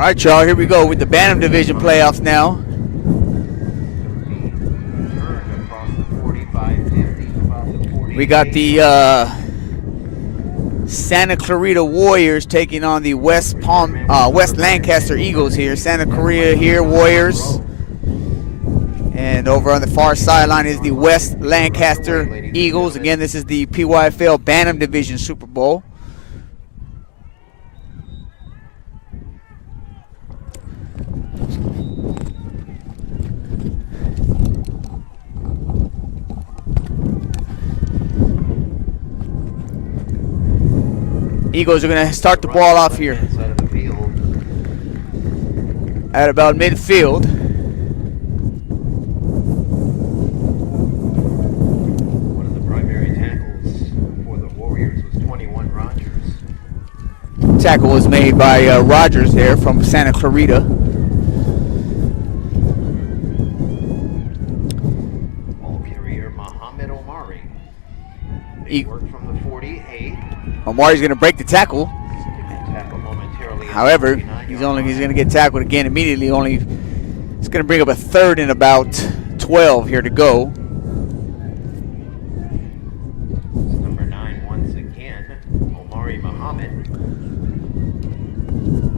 All right, y'all, here we go with the Bantam Division playoffs now. We got the Santa Clarita Warriors taking on the West Lancaster Eagles here. Santa Clarita here, Warriors. And over on the far sideline is the West Lancaster Eagles. Again, this is the PYFL Bantam Division Super Bowl. Eagles are going to start the ball off here at about midfield. One of the primary tackles for the Warriors was 21 Rogers. Tackle was made by Rogers there from Santa Clarita. Ball carrier Muhammad Omari. He worked from the 48. Omari's going to break the tackle. However, he's going to get tackled again immediately. It's going to bring up a third and about 12 here to go. Number 9 once again, Omari Muhammad.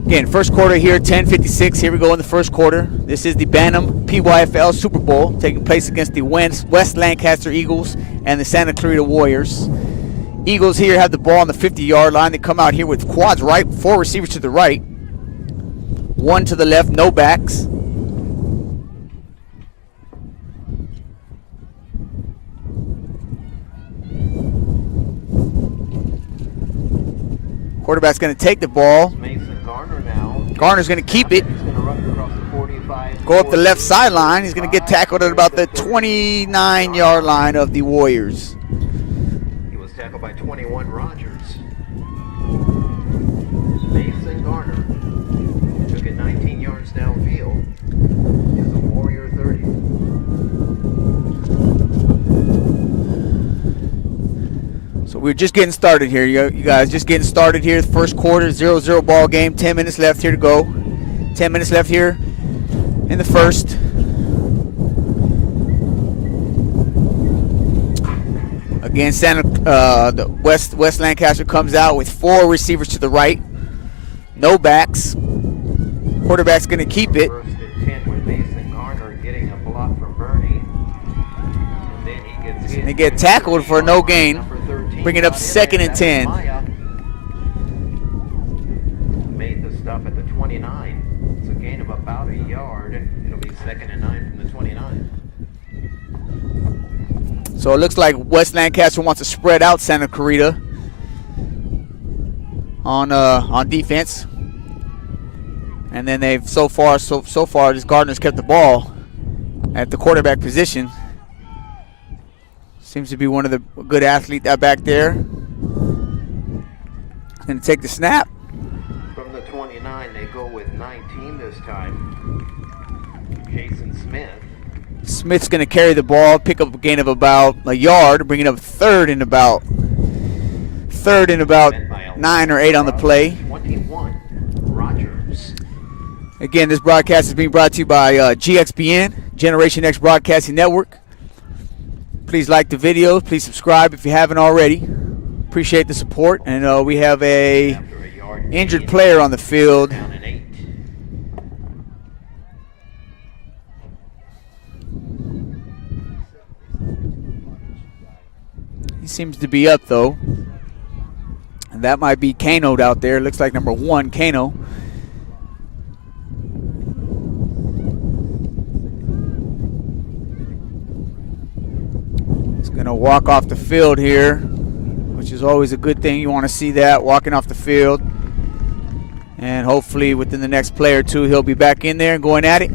Again, first quarter here, 10:56. Here we go in the first quarter. This is the Bantam PYFL Super Bowl taking place against the West Lancaster Eagles and the Santa Clarita Warriors. Eagles here have the ball on the 50-yard line. They come out here with quads right, 4 receivers to the right, 1 to the left, no backs. Quarterback's going to take the ball. Mason Garner now. Garner's going to keep it. He's going to run across the 45. Go up the left sideline. He's going to get tackled at about the 29-yard line of the Warriors. Tackled by 21 Rogers. Mason Garner took it 19 yards downfield. Is a Warrior 30. So we're just getting started here, you guys. Just getting started here. The first quarter, 0-0 ball game. 10 minutes left here to go. 10 minutes left here in the first. Again, the West Lancaster comes out with 4 receivers to the right, no backs. Quarterback's going to keep it. First and 10 with Mason Garner getting a block from Bernie. And then he gets hit. They get tackled for no gain, bringing up 2nd and 10. Made the stop at the 29. It's a gain of about a yard. It'll be 2nd and 9 from the 29. So it looks like West Lancaster wants to spread out Santa Clarita on defense, and then they've so far this Gardner's kept the ball at the quarterback position. Seems to be one of the good athletes back there. Going to take the snap. From the 29, they go with 19 this time. Jason Smith. Smith's going to carry the ball, pick up a gain of about a yard, bringing up third and about 9 or 8 on the play. 21, Rogers. Again, this broadcast is being brought to you by GXBN, Generation X Broadcasting Network. Please like the videos. Please subscribe if you haven't already. Appreciate the support. And we have a injured player on the field. He seems to be up, though. And that might be Kano out there. Looks like number 1, Kano. He's going to walk off the field here, which is always a good thing. You want to see that, walking off the field. And hopefully within the next play or two, he'll be back in there and going at it.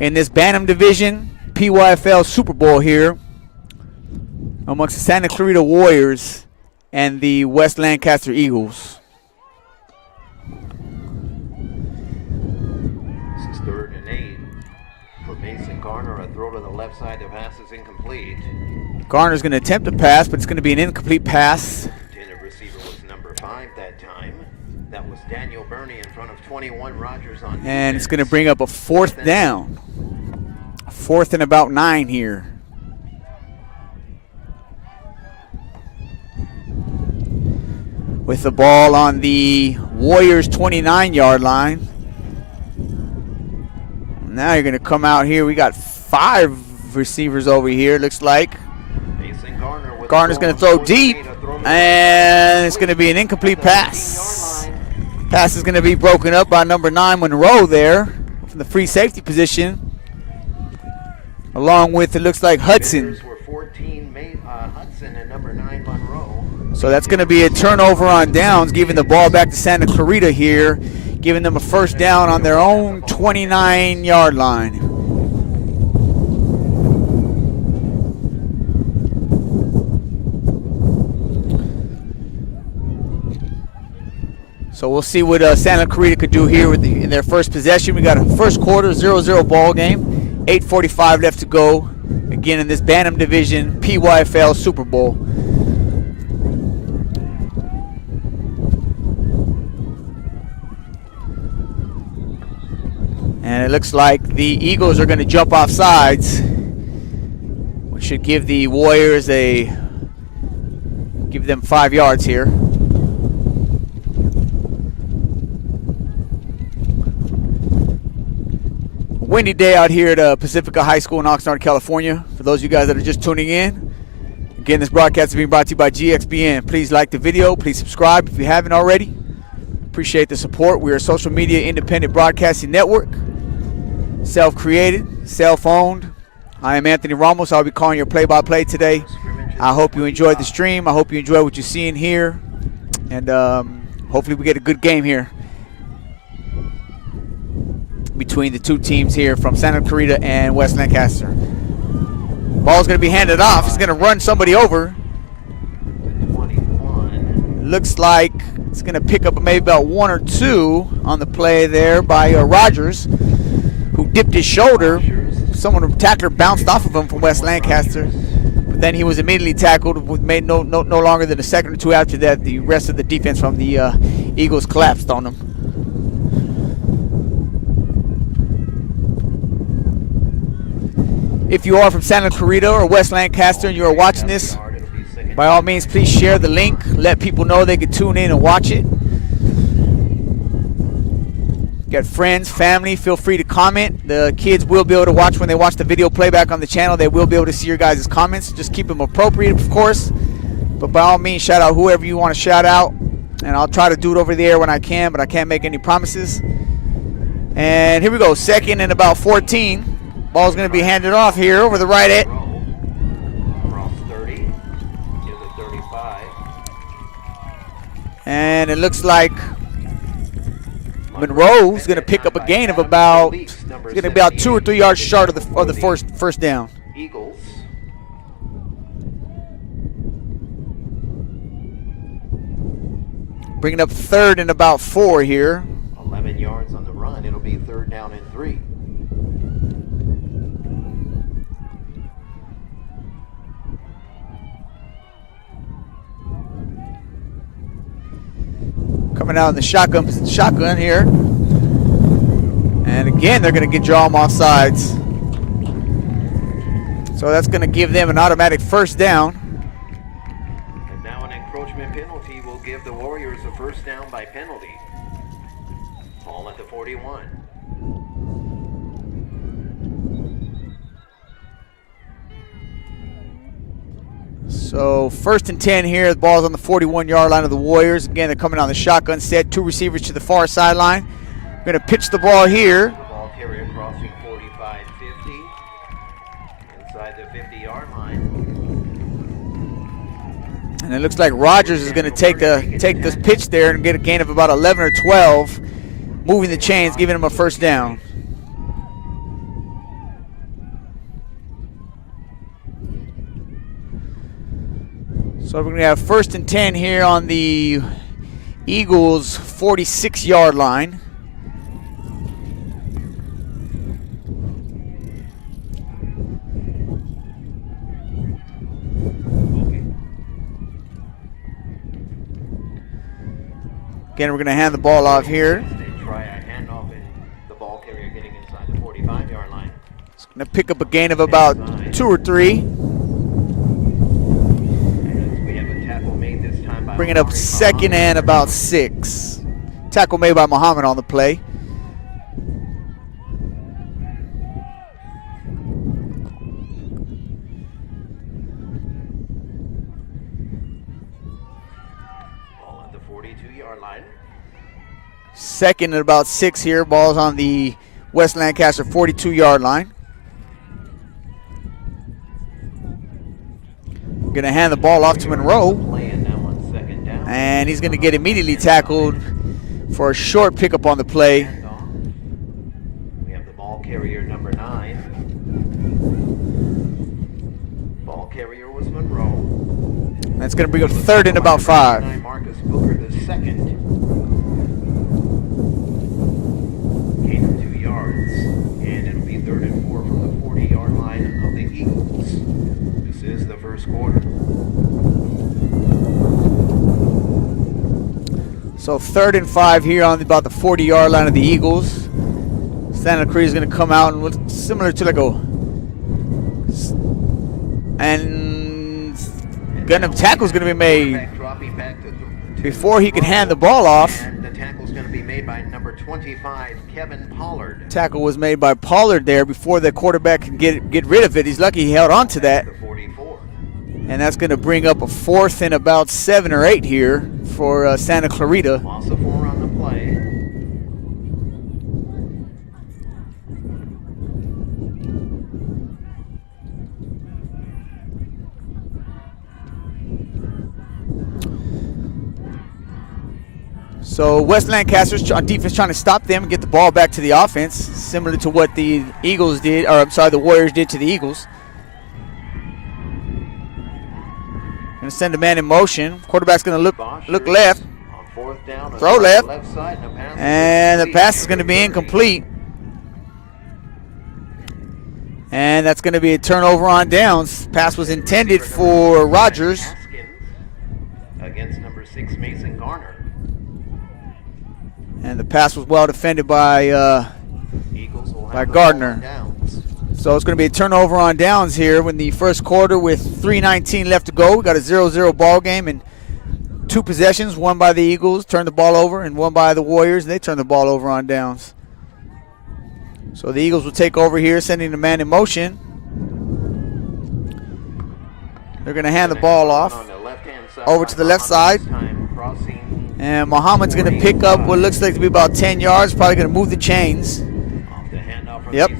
In this Bantam Division, PYFL Super Bowl here, amongst the Santa Clarita Warriors and the West Lancaster Eagles. This is 3rd and 8 for Mason Garner. A throw to the left side. The pass is incomplete. Garner's going to attempt a pass, but it's going to be an incomplete pass. Intended receiver was number number 5 that time. That was Daniel Burney in front of 21 Rogers on defense. And it's going to bring up a 4th down. 4th and about 9 here. With the ball on the Warriors 29-yard line. Now you're going to come out here. We got 5 receivers over here, looks like. Garner's going to throw deep, and it's going to be an incomplete pass. Pass is going to be broken up by number 9, Monroe there from the free safety position. Along with, it looks like, Hudson. So that's going to be a turnover on downs, giving the ball back to Santa Clarita here, giving them a 1st down on their own 29-yard line. So we'll see what Santa Clarita could do here in their first possession. We got a first quarter 0-0 ball game, 8:45 left to go. Again in this Bantam Division PYFL Super Bowl. And it looks like the Eagles are going to jump off sides, which should give the Warriors give them 5 yards here. Windy day out here at Pacifica High School in Oxnard, California. For those of you guys that are just tuning in, again, this broadcast is being brought to you by GXBN. Please like the video. Please subscribe if you haven't already. Appreciate the support. We are a social media independent broadcasting network. Self-created, self-owned. I am Anthony Ramos. I'll be calling your play-by-play today. I hope you enjoyed the stream. I hope you enjoy what you're seeing here. And hopefully we get a good game here between the two teams here from Santa Clarita and West Lancaster. Ball's going to be handed off. He's going to run somebody over. Looks like it's going to pick up maybe about 1 or 2 on the play there by Rogers, who dipped his shoulder. Someone, a tackler, bounced off of him from West Lancaster. But then he was immediately tackled, made no longer than a second or 2 after that. The rest of the defense from the Eagles collapsed on him. If you are from Santa Clarita or West Lancaster and you are watching this, by all means, please share the link. Let people know they can tune in and watch it. Got friends, family, feel free to comment. The kids will be able to watch when they watch the video playback on the channel. They will be able to see your guys' comments. Just keep them appropriate, of course. But by all means, shout out whoever you want to shout out. And I'll try to do it over the air when I can, but I can't make any promises. And here we go, 2nd and about 14. Ball's going to be handed off here over the right edge. And it looks like Monroe's going to pick up a gain of about, it's going to be about 2 or 3 yards short of the first down. Eagles. Bringing up 3rd and about 4 here. 11 yards on the run. It'll be 3rd down and 3. Coming out in the shotgun here. And again, they're going to draw them off sides. So that's going to give them an automatic 1st down. And now an encroachment penalty will give the Warriors a 1st down by penalty. All at the 41. So 1st and 10 here. The ball's on the 41-yard line of the Warriors. Again, they're coming on the shotgun set. 2 receivers to the far sideline. Going to pitch the ball here. The ball carrier crossing 45-50 inside the 50-yard line. And it looks like Rogers is going to take this pitch there and get a gain of about 11 or 12, moving the chains, giving him a 1st down. So we're going to have 1st and 10 here on the Eagles' 46-yard line. Again, we're going to hand the ball off here. They try a handoff and the ball carrier getting inside the 45-yard line. It's going to pick up a gain of about 2 or 3. And we have a tackle made this time by Bringing up second and about 6. Tackle made by Muhammad on the play. Ball at the 42-yard line. Second and about 6 here. Ball's on the West Lancaster 42-yard line. Going to hand the ball off to Monroe. And he's going to get immediately tackled for a short pickup on the play. We have the ball carrier number 9. Ball carrier was Monroe. That's going to bring up third and about 5. Marcus Booker the second. Gain of 2 yards. And it'll be 3rd and 4 from the 40-yard line of the Eagles. This is the first quarter. So 3rd and 5 here on about the 40-yard line of the Eagles. Santa Cruz is going to come out and look similar to like a, and tackle's going to be made before he can hand the ball off. And the tackle's going to be made by number 25, Kevin Pollard. Tackle was made by Pollard there before the quarterback can get rid of it. He's lucky he held on to that. And that's going to bring up a 4th and about 7 or 8 here for Santa Clarita. Loss of 4 on the play. So West Lancaster's on defense trying to stop them and get the ball back to the offense, similar to what the Eagles did, or I'm sorry, the Warriors did to the Eagles. Going to send a man in motion. Quarterback's going to look left, throw left, and the pass is going to be incomplete. And that's going to be a turnover on downs. Pass was intended for Rogers. Against number 6, Mason Garner. And the pass was well defended by Gardner. So it's going to be a turnover on downs here in the first quarter with 3:19 left to go. We got a 0-0 ball game and 2 possessions, one by the Eagles, turned the ball over, and one by the Warriors, and they turned the ball over on downs. So the Eagles will take over here, sending the man in motion. They're going to hand the ball off over to the left side. And Muhammad's going to pick up what looks like to be about 10 yards, probably going to move the chains. Yep.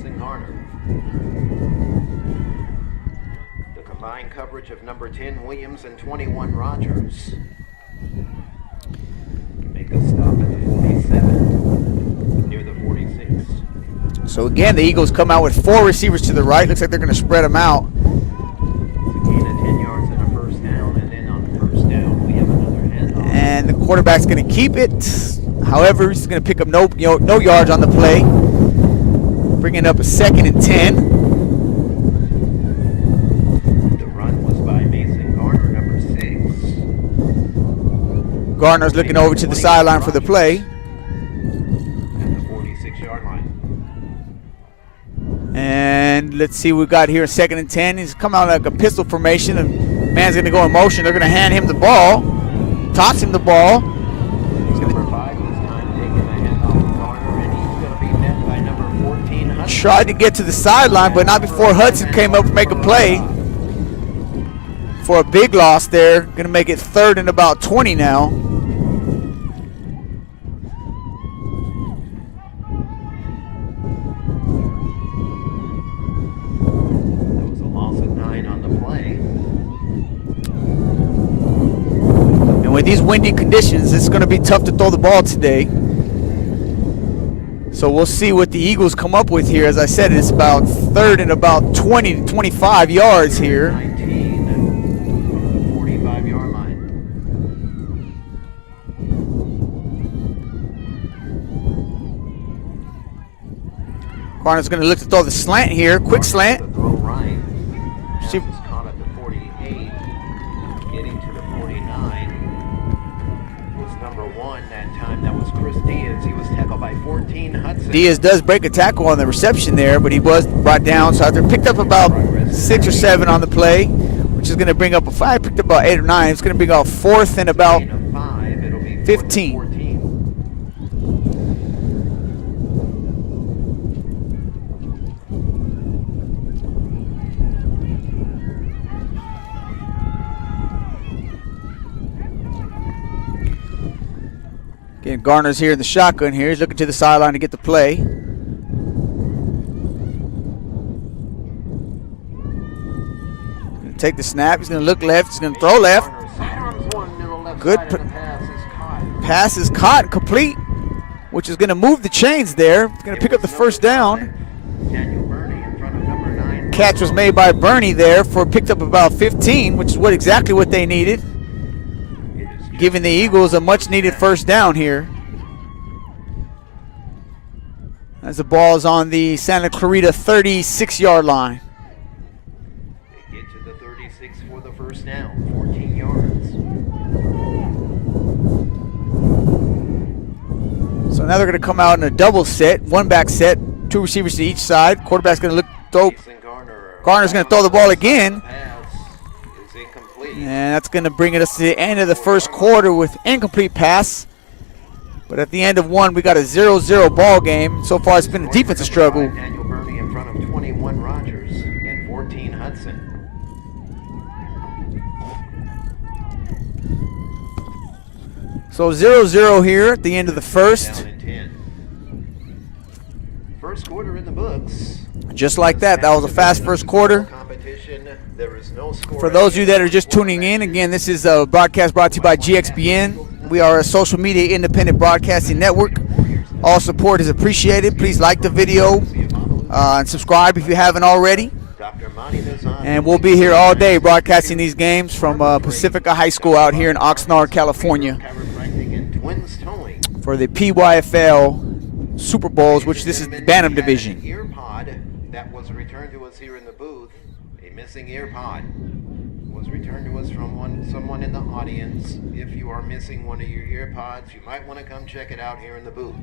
The combined coverage of number 10 Williams and 21 Rogers. Make a stop at the 47, near the 46. So again, the Eagles come out with 4 receivers to the right. Looks like they're going to spread them out. It's a gain of 10 yards and a first down, and then on the first down, we have another handoff. And the quarterback's going to keep it. However, he's going to pick up no yards on the play. Bringing up a 2nd and 10. The run was by Mason Garner, number 6. Gardner's looking over to the sideline for the play. At the 46-yard line. And let's see what we got here, 2nd and 10. He's come out like a pistol formation, and man's going to go in motion. They're going to hand him the ball, toss him the ball. Number 5 this time taking a handoff from Garner, and he's going to be met by number 14, Hudson. Tried to get to the sideline, but not before Hudson came up to make a play for a big loss there. Going to make it 3rd and about 20 now. That was a loss of 9 on the play. And with these windy conditions, it's going to be tough to throw the ball today. So we'll see what the Eagles come up with here. As I said, it's about 3rd and about 20 to 25 yards here. 19 from the 45-yard line. Garner's going to look to throw the slant here. Quick slant. The throw right. See- Pass was caught at the 48. Getting to the 49 was number 1 that time. That was Chris Diaz. He was tackled by 14 Hudson. Diaz does break a tackle on the reception there, but he was brought down. So after picked up about 6 or 7 on the play, which is going to bring up a 5. Picked up about 8 or 9. It's going to bring out 4th and about 15. Again, Garner's here in the shotgun here. He's looking to the sideline to get the play. Gonna take the snap. He's going to look left. He's going to throw left. Good pass is caught and complete, which is going to move the chains there. It's going to pick up the first down. Catch was made by Bernie there for picked up about 15, which is exactly what they needed, giving the Eagles a much-needed first down here. As the ball is on the Santa Clarita 36-yard line. They get to the 36 for the first down, 14 yards. So now they're going to come out in a double set, 1-back set, 2 receivers to each side. Quarterback's going to throw. Garner's going to throw the ball again. And that's going to bring us to the end of the first quarter with incomplete pass. But at the end of 1, we got a 0-0 ball game. So far, it's been a defensive struggle. Daniel Burney in front of 21 Rogers and 14 Hudson. So 0-0 here at the end of the first. Down in 10. First quarter in the books. Just like that. That was a fast first quarter. For those of you that are just tuning in, again, this is a broadcast brought to you by GXBN. We are a social media independent broadcasting network. All support is appreciated. Please like the video and subscribe if you haven't already. And we'll be here all day broadcasting these games from Pacifica High School out here in Oxnard, California, for the PYFL Super Bowls, which this is the Bantam division. That was returned to us here in the booth. A missing earpod was returned to us from someone in the audience. If you are missing one of your earpods, you might want to come check it out here in the booth.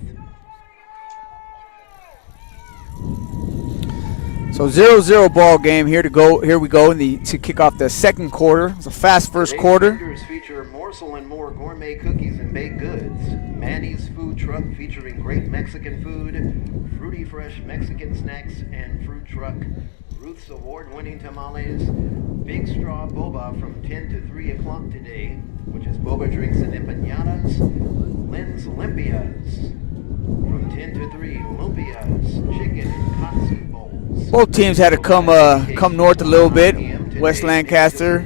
So 0-0 ball game here to go. Here we go to kick off the second quarter. It's a fast first quarter. Today's feature Morsel and More gourmet cookies and baked goods. Manny's food truck featuring great Mexican food, fruity fresh Mexican snacks and fruit truck. Ruth's award-winning tamales. Big Straw Boba from 10 to 3 o'clock today, which is boba drinks and empanadas. Lynn's Olympias from 10 to 3. Lumpias, chicken and katsu bowls. Both teams had to come north a little bit. West Lancaster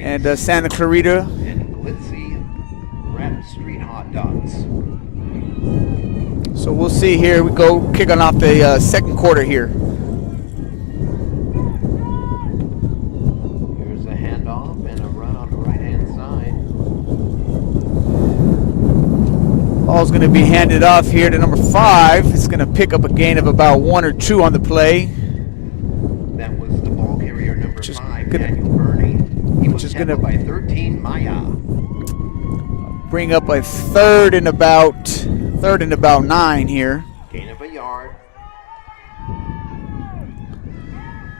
and Santa Clarita. And glitzy wrapped street hot dogs. So we'll see here. We go kicking off the second quarter here. Here's a handoff and a run on the right-hand side. Ball's going to be handed off here to number 5. It's going to pick up a gain of about 1 or 2 on the play. That was the ball carrier number 5, Daniel Burney. He was tackled by 13, Maya. Bring up a third and about 9 here. Gain of a yard.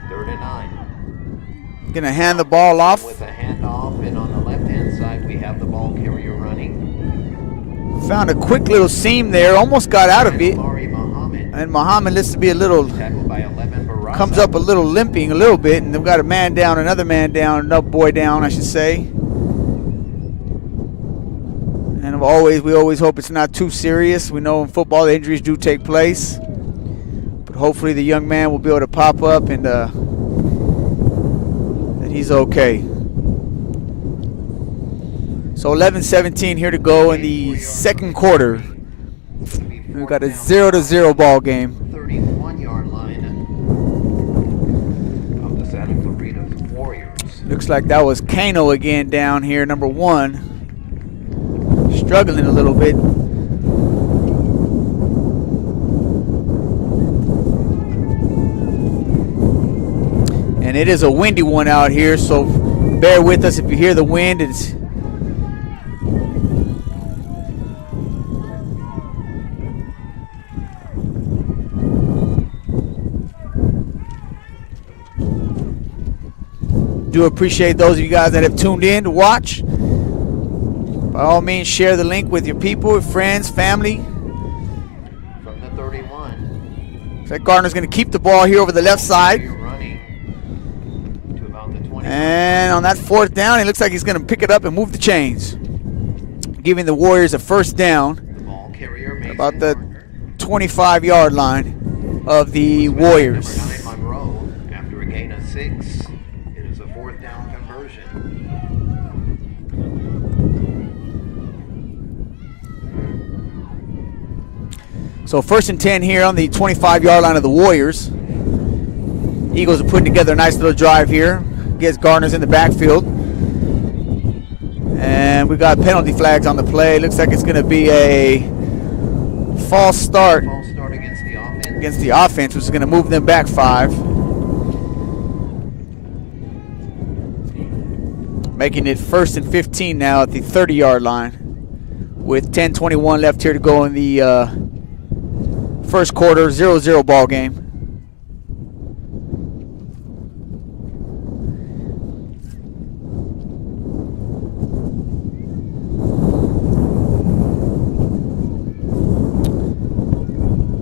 3rd and 9. Gonna hand the ball off. With a handoff, and on the left-hand side we have the ball carrier running. Found a quick little seam there, almost got out of it. Muhammad. And Muhammad looks to be a little, Tackled by 11, Barraza. comes up a little limping a little bit, and they've got a man down, another man down, another boy down, I should say. And we always hope it's not too serious. We know in football the injuries do take place, but hopefully the young man will be able to pop up and that he's okay. So 11-17 here to go in the second quarter. We've got a 0-0 ball game. 31-yard line of the Santa Clarita Warriors. Looks like that was Kano again down here, number 1. Struggling a little bit. And it is a windy one out here, so bear with us if you hear the wind. do appreciate those of you guys that have tuned in to watch. By all means, share the link with your people, friends, family. From the 31. Looks like Gardner's going to keep the ball here over the left side. Running to about the 20. And on that fourth down, it looks like he's going to pick it up and move the chains, giving the Warriors a first down The ball carrier, Mason about the Gardner. 25-yard line of the Warriors. Number 9, Monroe. After a gain of 6, it is a 4th down conversion. So 1st and 10 here on the 25-yard line of the Warriors. Eagles are putting together a nice little drive here. Gets Gardner's in the backfield. And we got penalty flags on the play. Looks like it's going to be a false start False start against the offense, which is going to move them back 5. Making it 1st and 15 now at the 30-yard line with 10:21 left here to go in the first quarter, 0-0 ball game.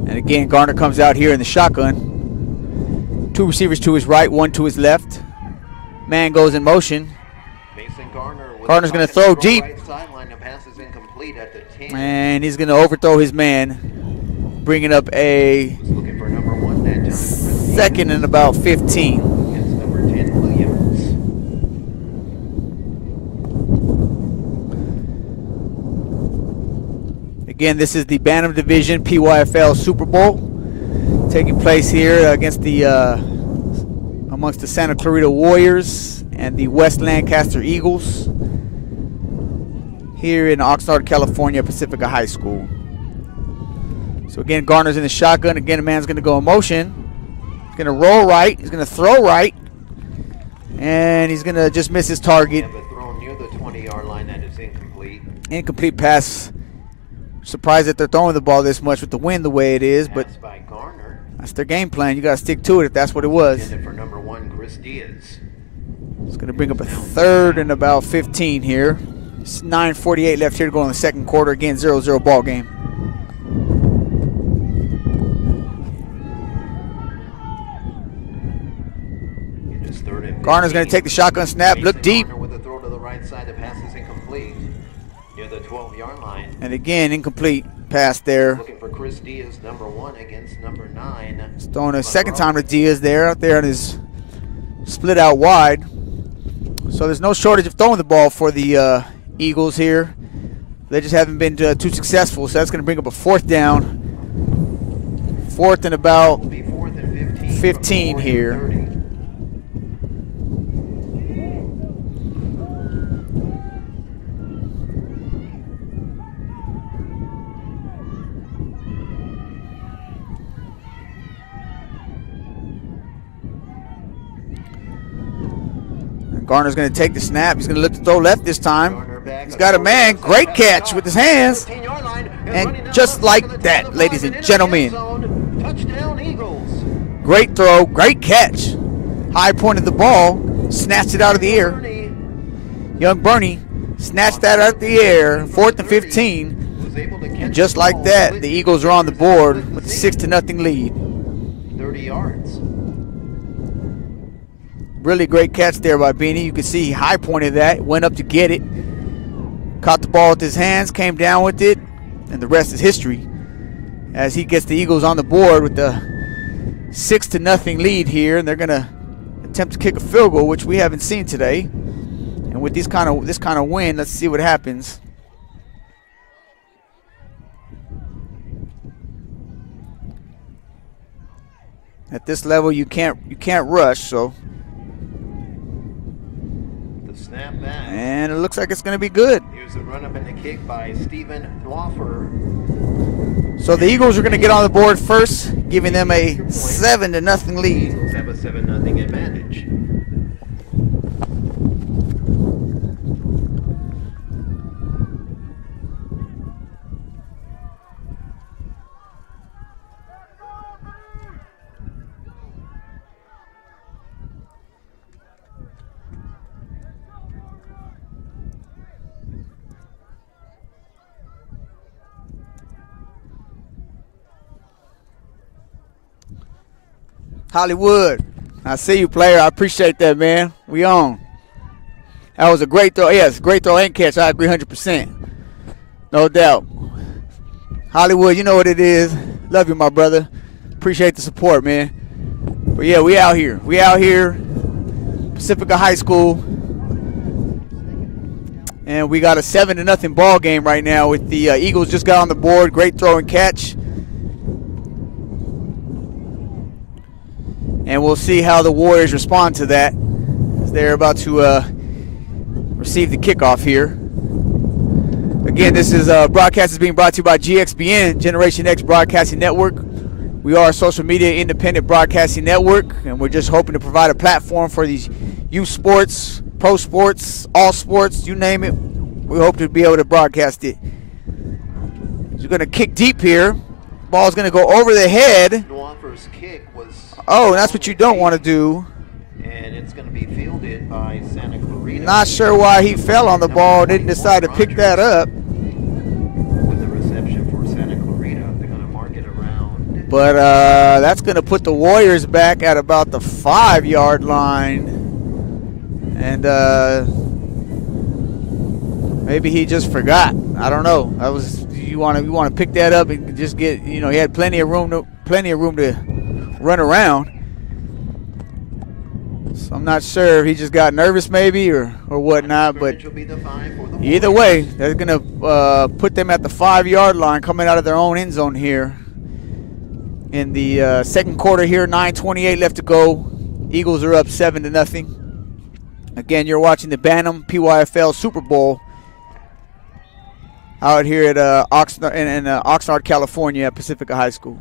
And again, Gardner comes out here in the shotgun. 2 receivers to his right, 1 to his left. Man goes in motion. Mason Gardner's going to throw deep. Right sideline. The pass is incomplete at the 10. And he's going to overthrow his man, bringing up a Was looking for number 1 that time. 2nd and about 15. Against number 10, Williams. Again, this is the Bantam Division PYFL Super Bowl taking place here against the amongst the Santa Clarita Warriors and the West Lancaster Eagles here in Oxnard, California, Pacifica High School. So again, Gardner's in the shotgun. Again, a man's going to go in motion. He's going to roll right. He's going to throw right. And he's going to just miss his target. Yeah, but thrown near the 20-yard line, that is incomplete. Incomplete pass. Surprised that they're throwing the ball this much with the wind the way it is, but Pass by Garner. that's their game plan. You got to stick to it if that's what it was. Intended for number 1, Chris Diaz. It's going to bring up a 3rd and about 15 here. It's 9:48 left here to go in the second quarter. Again, 0-0 ball game. It is 3rd and Garner's going to 15. take the shotgun snap, look Mason deep, Garner with a throw to the right side. The pass is incomplete. Near the 12-yard line. and again, incomplete pass there. Looking for Chris Diaz, number 1 against number 9. He's throwing a second time to Diaz there, out there on his split out wide. So there's no shortage of throwing the ball for the Eagles here. They just haven't been too successful, so that's going to bring up a 4th down. 4th and about Will be 4th and 15. 15 from the here. 30. Garner's going to take the snap. He's going to look to throw left this time. Garner back, He's got a man. Great catch with his hands. 15-yard line, And running just down like to the that, 25 ladies and into the gentlemen. end zone. Touchdown Eagles. Great throw. Great catch. High point of the ball. Snatched it out of the air. Bernie Young Bernie snatched that out of the air. 4th and 15. was able to catch And just the like ball that, with the Eagles are on the board with a 6-0 lead. 30 yards. Really great catch there by Beanie. You can see he high pointed that, went up to get it, caught the ball with his hands, came down with it, and the rest is history as he gets the Eagles on the board with the 6-0 lead here, and they're going to attempt to kick a field goal, which we haven't seen today. And with this kind of win, let's see what happens. At this level, you can't rush, so. The snap back. And it looks like it's going to be good. Here's a run up and the kick by Stephen Dwoffer. So the Eagles are going to get on the board first, giving them a 7-0 lead. Eagles have a 7-0 advantage. Hollywood. I see you, player. I appreciate that, man. We on. That was a great throw. Yes, great throw and catch. I agree 100%. No doubt. Hollywood, you know what it is. Love you, my brother. Appreciate the support, man. But, yeah, we out here. We out here, Pacifica High School. And we got a 7-0 ball game right now with the Eagles just got on the board. Great throw and catch. And we'll see how the Warriors respond to that. They're about to receive the kickoff here. Again, this is broadcast is being brought to you by GXBN, Generation X Broadcasting Network. We are a social media independent broadcasting network, and we're just hoping to provide a platform for these youth sports, pro sports, all sports, you name it. We hope to be able to broadcast it. We're going to kick deep here. Ball's going to go over the head. Noir's kick was. Oh, that's what you don't want to do. And it's going to be fielded by Santa Clarita. Not sure why he fell on the ball. Didn't decide to pick that up. With the reception for Santa Clarita, they're going to mark it around. But that's going to put the Warriors back at about the 5-yard line. And maybe he just forgot. I don't know. That was you want to pick that up and just get, he had plenty of room to run around. So I'm not sure if he just got nervous maybe or whatnot, but either way, they're going to put them at the 5-yard line coming out of their own end zone here. In the second quarter here, 9:28 left to go. Eagles are up 7-0. Again, you're watching the Bantam PYFL Super Bowl out here at Oxnard, California at Pacifica High School.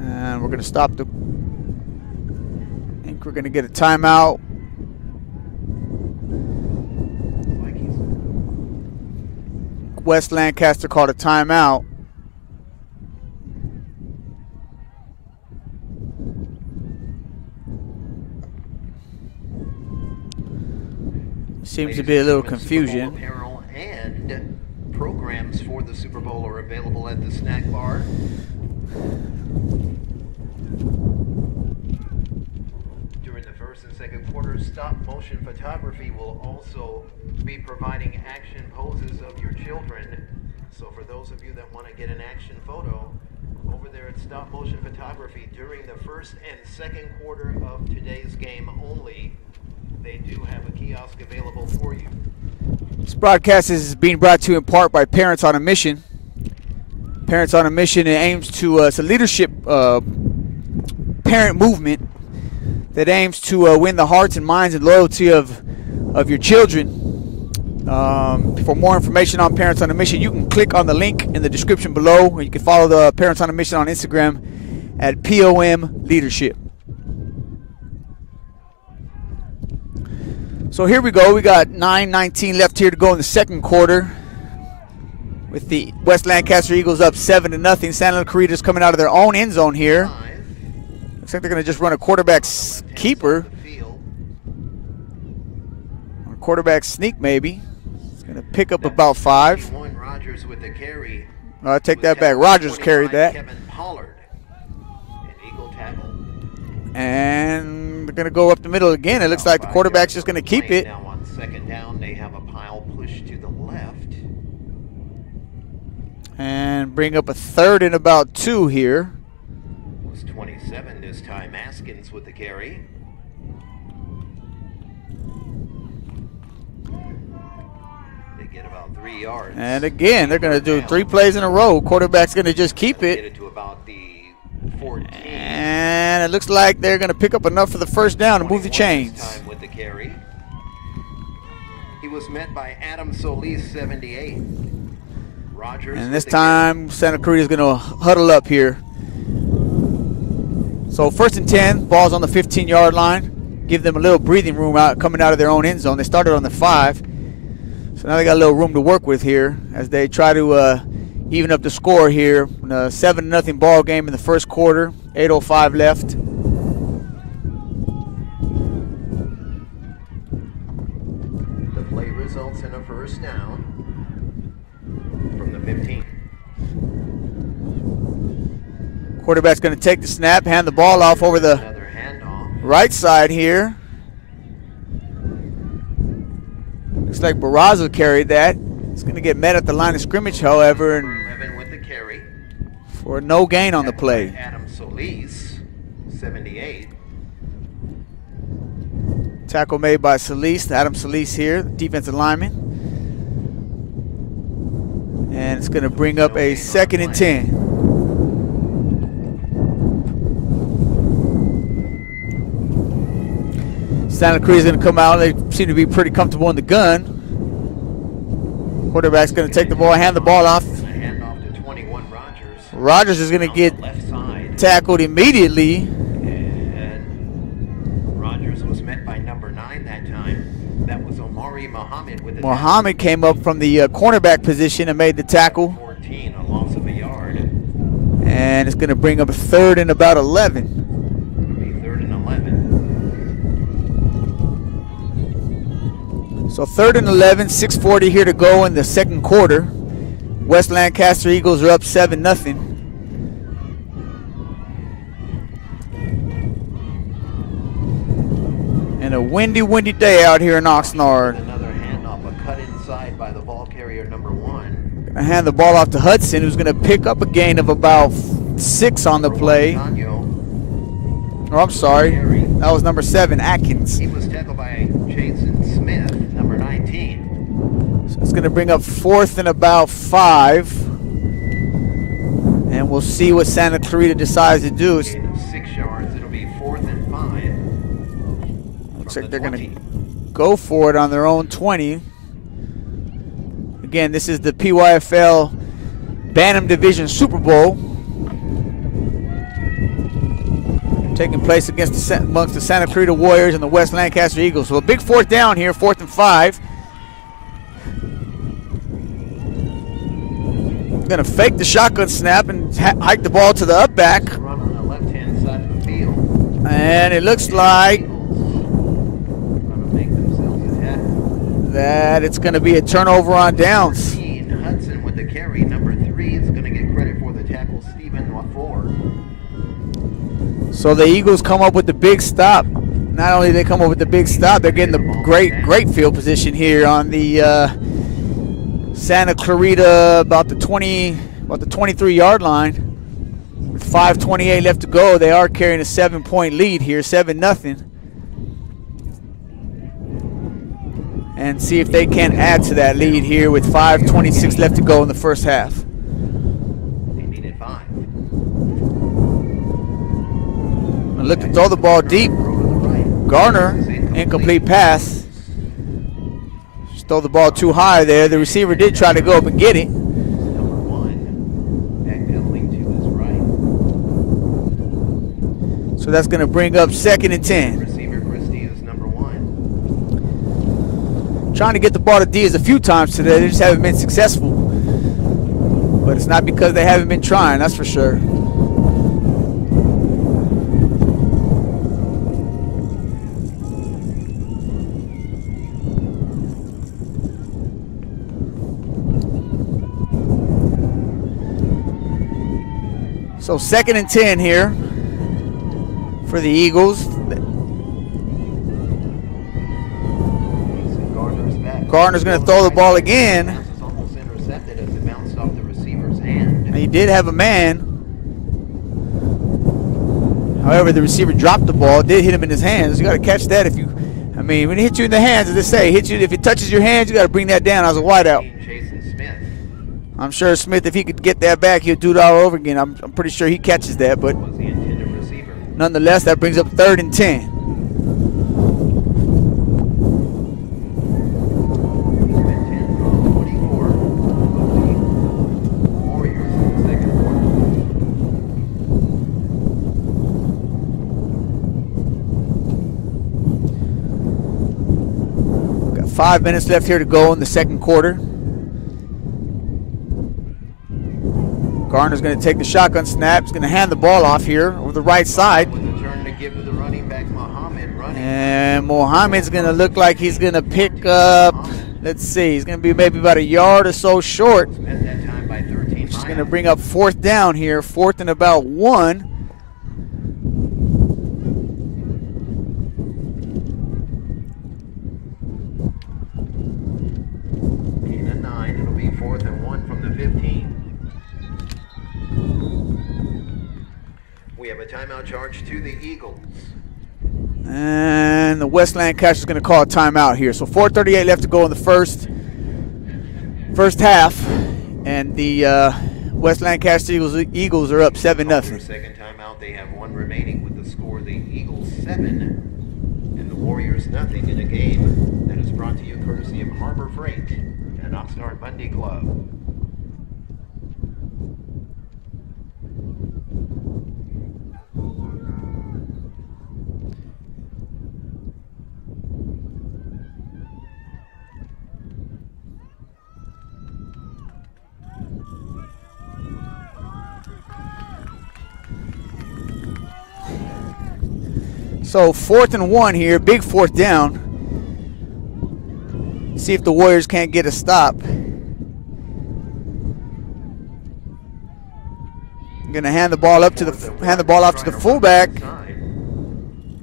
And we're going to stop the... I think we're going to get a timeout. West Lancaster called a timeout. Seems to be a little confusion. Apparel and programs for the Super Bowl are available at the snack bar. During the first and second quarters, stop motion photography will also be providing action poses of your children. So for those of you that want to get an action photo, over there at Stop Motion Photography during the first and second quarter of today's game only, they do have a kiosk available for you. This broadcast is being brought to you in part by Parents on a Mission. Parents on a Mission aims to, it's a leadership parent movement that aims to win the hearts and minds and loyalty of your children. For more information on Parents on a Mission, you can click on the link in the description below, and you can follow the Parents on a Mission on Instagram at POM Leadership. So here we go. We got 9:19 left here to go in the second quarter. With the West Lancaster Eagles up 7-0. Santa Clarita's coming out of their own end zone here. Looks like they're going to just run a quarterback keeper. Or quarterback sneak maybe. It's going to pick up about 5. I take that back. Rogers carried that. And they're going to go up the middle again. It looks like the quarterback's just going to keep it. Now on second down, they have a pile push to the left. And bring up a 3rd and about 2 here. It was 27 this time. Askins with the carry. They get about 3 yards. And again, they're going to do 3 plays in a row. Quarterback's going to just keep it. Get it to about the 14. And it looks like they're going to pick up enough for the first down to move the chains. Time with the carry. He was met by Adam Solis, 78. Rogers. And this time, Santa Clarita is going to huddle up here. So 1st and 10, ball's on the 15-yard line. Give them a little breathing room coming out of their own end zone. They started on the 5. So now they got a little room to work with here as they try to even up the score here. A 7-0 ball game in the first quarter. 8:05 left. The play results in a first down from the 15. Quarterback's going to take the snap, hand the ball off over the Another handoff. right side here. Looks like Barraza carried that. It's going to get met at the line of scrimmage, however, and 11 with the carry. for no gain on the play. Adam Solis, 78. Tackle made by Solis, Adam Solis here, defensive lineman. And it's going to bring up a 2nd and 10. Santa Cruz is going to come out. They seem to be pretty comfortable in the gun. Quarterback's going to take the ball, hand the ball off. Handoff to 21 Rogers. Rogers is going to get Left side. tackled immediately. And Rogers was met by number 9 that time. That was Omari Muhammad with the Muhammad came up from the cornerback position and made the tackle. 14, a loss of a yard. And it's going to bring up a 3rd and about 11. It'll be 3rd and 11. So 3rd and 11, 6:40 here to go in the second quarter. West Lancaster Eagles are up 7-0. And a windy day out here in Oxnard. Another handoff, a cut inside by the ball carrier number 1. Gonna hand the ball off to Hudson, who's gonna pick up a gain of about 6 on the play. Oh, I'm sorry, that was number 7, Atkins. He was tackled by Jason Smith, number 19. So it's gonna bring up 4th and about 5. And we'll see what Santa Clarita decides to do. Gain of 6 yards. It'll be 4th and 5. Looks like they're gonna go for it on their own 20. Again, this is the PYFL Bantam Division Super Bowl. Taking place amongst the Santa Clarita Warriors and the West Lancaster Eagles. So a big 4th down here, 4th and 5. Gonna fake the shotgun snap and hike the ball to the up back. Run on the left-hand side of the field. And it looks like Trying to make themselves a tackle. that it's gonna be a turnover on downs. 14, Hudson with the carry. Number 3 is going to get credit for the tackle, Stephen LaFleur. So the Eagles come up with the big stop. Not only do they come up with the big stop, they're getting the great field position here on the Santa Clarita about the 23-yard line. With 5:28 left to go, they are carrying a 7-point lead here, 7-0. And see if they can add to that lead here with 5:26 left to go in the first half. They needed 5. Look to throw the ball deep. Garner, incomplete pass. Just throw the ball too high there. The receiver did try to go up and get it. Number 1, backpedaling to his right. So that's going to bring up 2nd and 10. Receiver Christie is number 1. Trying to get the ball to Diaz a few times today. They just haven't been successful. But it's not because they haven't been trying, that's for sure. So 2nd and 10 here for the Eagles. Gardner's going to throw the ball again. Pass is almost intercepted as it bounced off the receiver's hand. And he did have a man. However, the receiver dropped the ball, did hit him in his hands. You got to catch that if you, I mean, when it hits you in the hands, as they say, hit you, if it touches your hands, you got to bring that down as a wideout. Jason Smith. I'm sure Smith, if he could get that back, he'll do it all over again. I'm pretty sure he catches that, but Was the intended receiver. nonetheless, that brings up 3rd and 10. Got 5 minutes left here to go in the second quarter. Garner's going to take the shotgun snap. He's going to hand the ball off here over the right side. With a turn to give to the running back, Muhammad running. And Mohamed's going to look like he's going to pick up, let's see, he's going to be maybe about a yard or so short. At that time by 13 which is going to bring up 4th down here, 4th and about 1. And 9, it'll be 4th and 1 from the 15. We have a timeout charge to the Eagles. And the West Lancaster is going to call a timeout here. So 4:38 left to go in the first half, and the West Lancaster Eagles are up 7-0. Second timeout, they have 1 remaining with the score: the Eagles 7 and the Warriors nothing in a game that is brought to you courtesy of Harbor Freight and Oxnard Bundy Club. So 4th and 1 here, big 4th down. See if the Warriors can't get a stop. Going to hand the ball off to the fullback,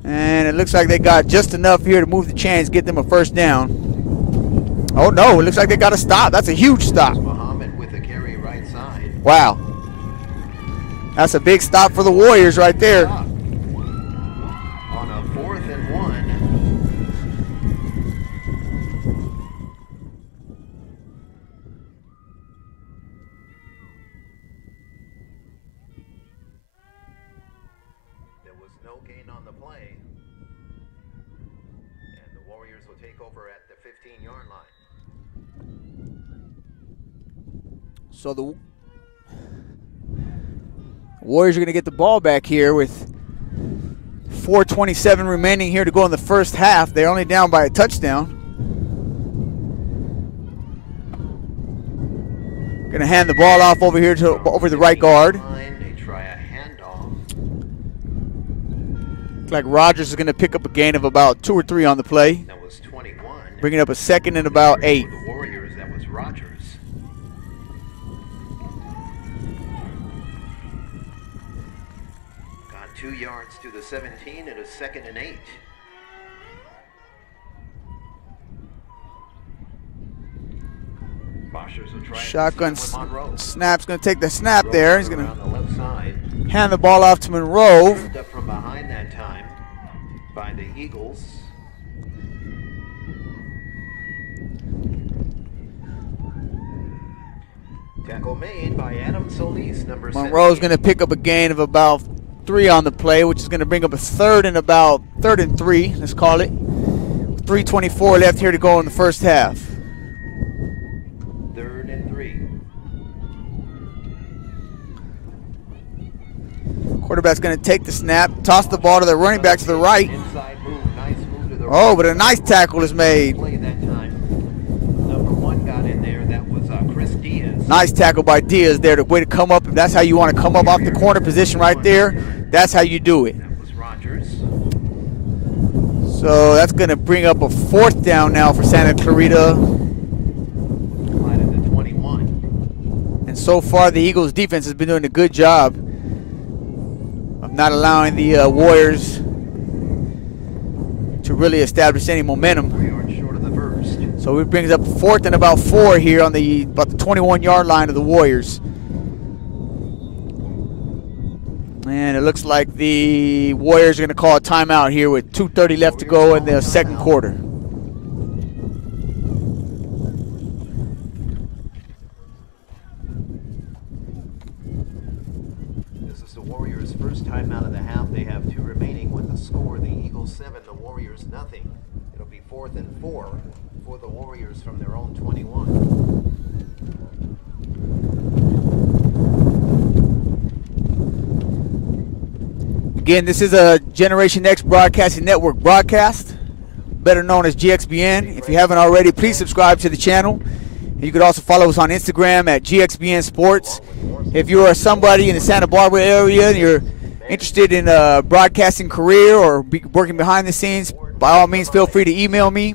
and it looks like they got just enough here to move the chains, get them a first down. Oh no! It looks like they got a stop. That's a huge stop. With a carry right side. Wow, that's a big stop for the Warriors right there. On a 4th and 1. There was no gain on the play, and the Warriors will take over at the 15-yard line. So the Warriors are going to get the ball back here with 4:27 remaining here to go in the first half. They're only down by a touchdown. Going to hand the ball off over here to over the right guard. They try a handoff. Looks like Rogers is going to pick up a gain of about 2 or 3 on the play. That was 21. Bringing up a 2nd and about 8. For the Warriors, that was Rogers. Got 2 yards to the 17 and a 2nd and 8. Boschers will try Shotgun snap's going to take the snap Monroe there. He's going around the left side. to hand the ball off to Monroe. Moved up from behind that time by the Eagles. Tackle made by Adam Solis, number 17. Monroe's going to pick up a gain of about 3 on the play, which is going to bring up a 3rd and 3, let's call it. 3:24 left here to go in the first half. 3rd and 3. Quarterback's going to take the snap, toss the ball to the running back to the right. Inside move, nice move to the Oh, right. but a nice tackle is made. Play that time. Number 1 got in there. That was Chris Diaz. Nice tackle by Diaz there. The way to come up, if that's how you want to come up off the corner position right there, that's how you do it. That was Rogers. So that's going to bring up a 4th down now for Santa Clarita. Right at the 21. And so far, the Eagles' defense has been doing a good job of not allowing the Warriors to really establish any momentum. 3 yards short of the first. So it brings up 4th and about 4 here on about the 21-yard line of the Warriors. And it looks like the Warriors are going to call a timeout here with 2:30 left to go in the second quarter. This is the Warriors' first timeout of the half. They have 2 remaining with the score: the Eagles 7, the Warriors nothing. It'll be 4th and 4 for the Warriors from their own 21. Again, this is a Generation X Broadcasting Network broadcast, better known as GXBN. If you haven't already, please subscribe to the channel. You could also follow us on Instagram at GXBN Sports. If you are somebody in the Santa Barbara area and you're interested in a broadcasting career or working behind the scenes, by all means, feel free to email me,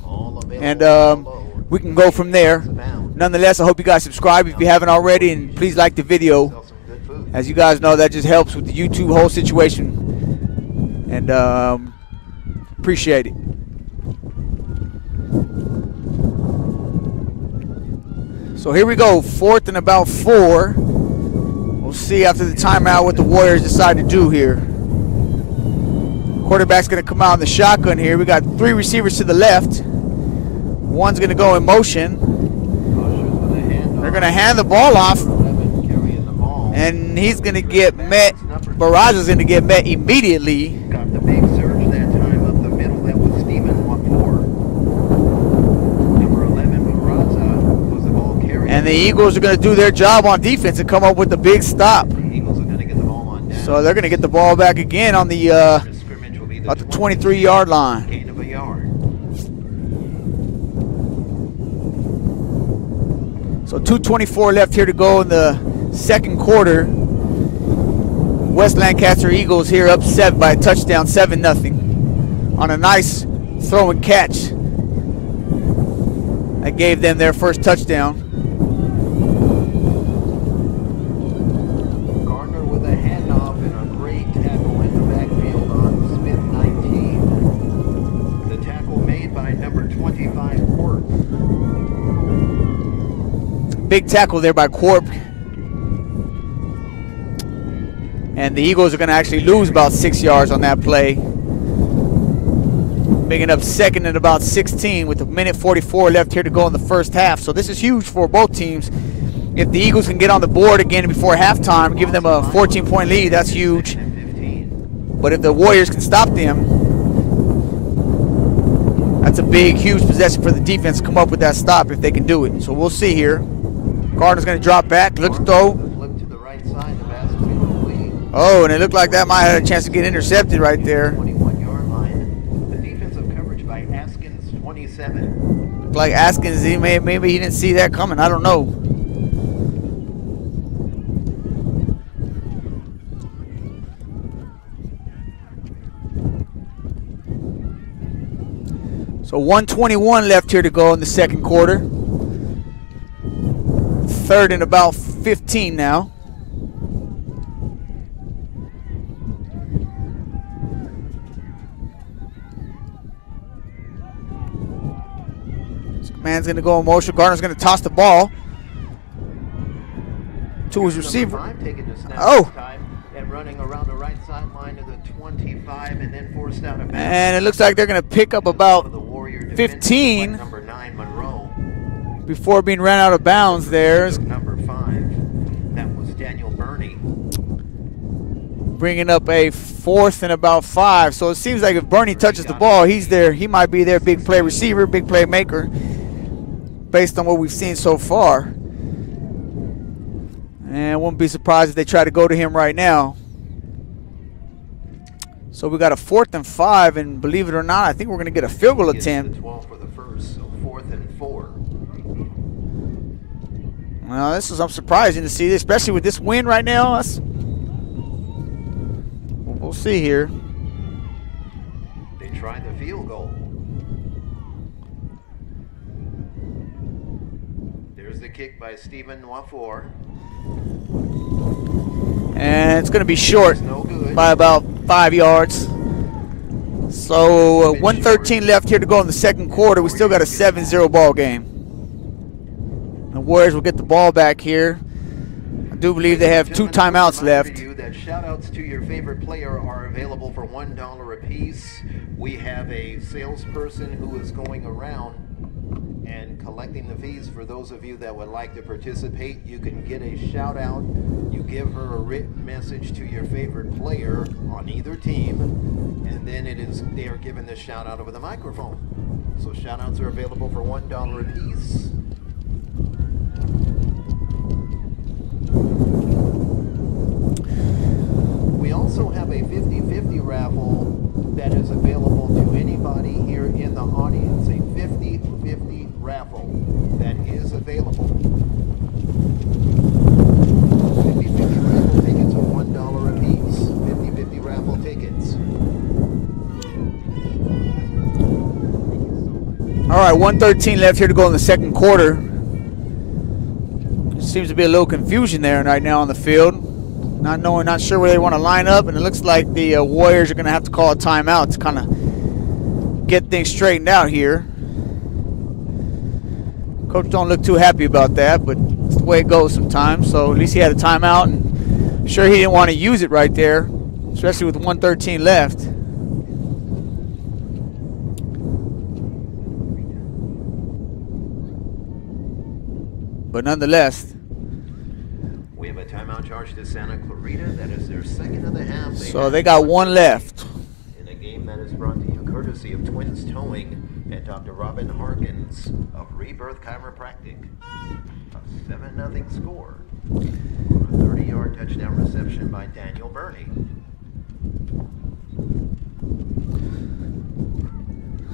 and we can go from there. nonetheless, I hope you guys subscribe if you haven't already, and please like the video. Sell some good food. As you guys know, that just helps with the YouTube whole situation, and appreciate it. So here we go, 4th and about 4. We'll see after the timeout what the Warriors decide to do here. Quarterback's going to come out in the shotgun here. We got 3 receivers to the left. One's going to go in motion. They're going to hand the ball off, and he's going to get met. Barraza's going to get met immediately. Got the big surge that time up the middle. That was Stephen Wafor. Number 11, Barraza, was the ball carrier. And the Eagles are going to do their job on defense and come up with a big stop. The Eagles are going to get the ball on down. So they're going to get the ball back again on the about the 23-yard line. Gain of a yard. So 2:24 left here to go in the second quarter. West Lancaster Eagles here up 7 by a touchdown, 7-0, on a nice throw and catch that gave them their first touchdown. Gardner with a handoff and a great tackle in the backfield on Smith 19. The tackle made by number 25, Quirk. Big tackle there by Corp. And the Eagles are going to actually lose about 6 yards on that play. Making up second and about 16 with 1:44 left here to go in the first half. So this is huge for both teams. If the Eagles can get on the board again before halftime, give them a 14-point lead, that's huge. But if the Warriors can stop them, that's a big, huge possession for the defense to come up with that stop if they can do it. So we'll see here. Gardner's going to drop back, look to throw. Oh, and it looked like that might have had a chance to get intercepted right there. 21-yard line. The defensive coverage by Askins, 27. Looked like Askins, maybe he didn't see that coming. I don't know. So 1:21 left here to go in the second quarter. 3rd and about 15 now. Man's going to go in motion. Gardner's going to toss the ball to his receiver. Oh! And running around the right sideline to the 25 and then forced out of bounds. And it looks like they're going to pick up about 15 number 9, Monroe. before being ran out of bounds there. Number 5. That was Daniel Burney. Bringing up a 4th and about 5. So it seems like if Burney touches the ball, he's there. He might be their big play receiver, big play maker, based on what we've seen so far. And wouldn't be surprised if they try to go to him right now. So we got a 4th and 5, and believe it or not, I think we're going to get a field goal attempt. 12 for the first, so 4th and 4. Well, I'm surprising to see this, especially with this win right now. We'll see here. They tried the field goal. There's the kick by Stephen Wafor. And it's going to be short by about 5 yards. So 1:13 left here to go in the second quarter. We still got a 7-0 ball game. The Warriors will get the ball back here. I do believe they have 2 timeouts left. Shout-outs to your favorite player are available for $1 apiece. We have a salesperson who is going around and collecting the fees. For those of you that would like to participate, you can get a shout-out. You give her a written message to your favorite player on either team, and then they are given the shout-out over the microphone. So shout-outs are available for $1 apiece. We also have a 50-50 raffle that is available to anybody here in the audience. A 50-50 raffle that is available. 50-50 raffle tickets are $1 apiece. 50-50 raffle tickets. All right, 1:13 left here to go in the second quarter. seems to be a little confusion there right now on the field. Not sure where they want to line up, and it looks like the Warriors are going to have to call a timeout to kind of get things straightened out here. Coach don't look too happy about that, but it's the way it goes sometimes. So at least he had a timeout, and I'm sure he didn't want to use it right there, especially with 1:13 left. But nonetheless, we have a timeout charge to Santa Clarita. That is their second of the half. So they got one left. In a game that is brought to you courtesy of Twins Towing and Dr. Robin Harkins of Rebirth Chiropractic. A 7-0 score. A 30-yard touchdown reception by Daniel Burney.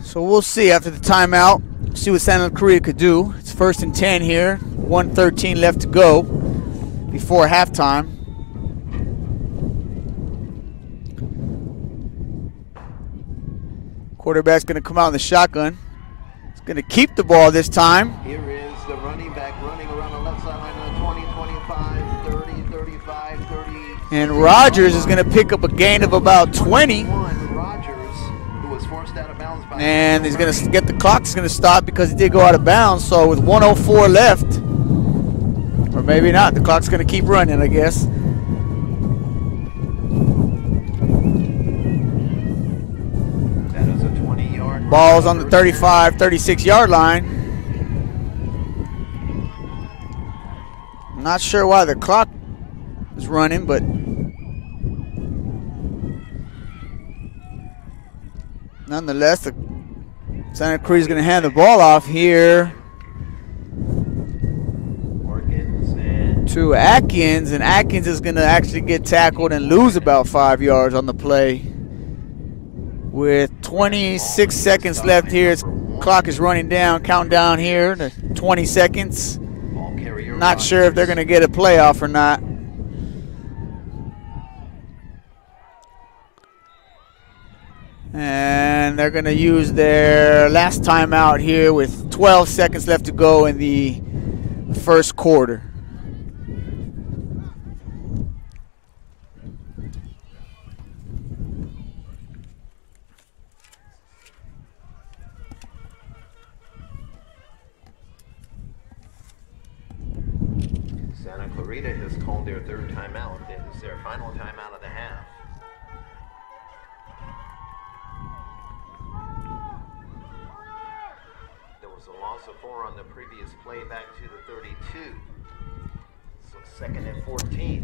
So we'll see after the timeout. See what Santa Clarita could do. It's 1st and 10 here. 1:13 left to go before halftime. Quarterback's going to come out in the shotgun. He's going to keep the ball this time. Here is the running back running around the left sideline on 20, 25, 30, 35, 30. And Rogers is going to pick up a gain of about 20. Rogers, who was forced out of bounds by and he's going to get the clock's going to stop because he did go out of bounds. So with 1:04 left, or maybe not, the clock's going to keep running, I guess. That is a 20-yard. Ball's on the 35, 36-yard line. I'm not sure why the clock is running, but nonetheless, the Santa Cruz is going to hand the ball off here to Atkins, and Atkins is going to actually get tackled and lose about 5 yards on the play. With 26 seconds left here, its clock is running down, counting down here to 20 seconds. Not sure if they're going to get a playoff or not. And they're going to use their last timeout here with 12 seconds left to go in the first quarter. Santa Clarita has called their third timeout. It is their final timeout of the half. There was a loss of 4 on the previous play back to the 32. So 2nd and 14.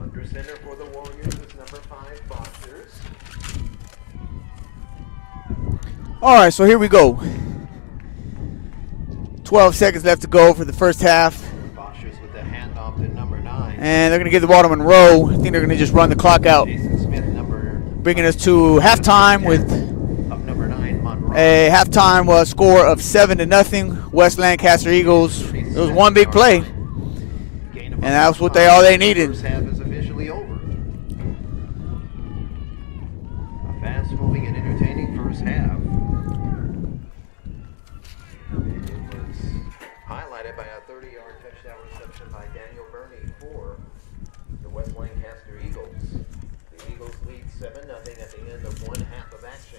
Under center for the Warriors is number 5, Boxers. All right, so here we go. 12 seconds left to go for the first half. Boxers with the handoff to number 9. And they're going to give the ball to Monroe. I think they're going to just run the clock out. Jason Smith, Bringing us to halftime with of number 9, Monroe. a halftime score of 7-0. West Lancaster Eagles. It was one big play, and that's what all they needed. First half is officially over. A fast-moving and entertaining first half. It was highlighted by a 30-yard touchdown reception by Daniel Burney for the West Lancaster Eagles. The Eagles lead 7-0 at the end of one half of action.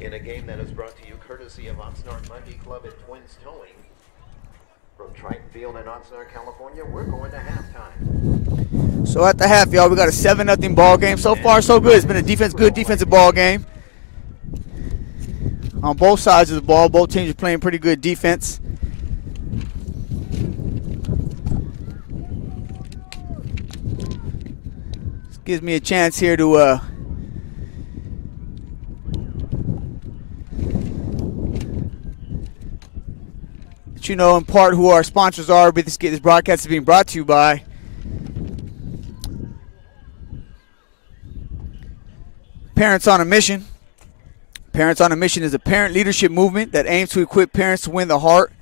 In a game that is brought to you courtesy of Oxnard Mundy Club at Twins Towing. From Triton Field in Oxnard, California, we're going to halftime. So at the half, y'all, we got a 7-0 ball game. So far, so good. It's been a good defensive ball game. On both sides of the ball, both teams are playing pretty good defense. This gives me a chance here to let you know in part who our sponsors are, but this broadcast is being brought to you by Parents on a Mission. Parents on a Mission is a parent leadership movement that aims to equip parents to win the heart,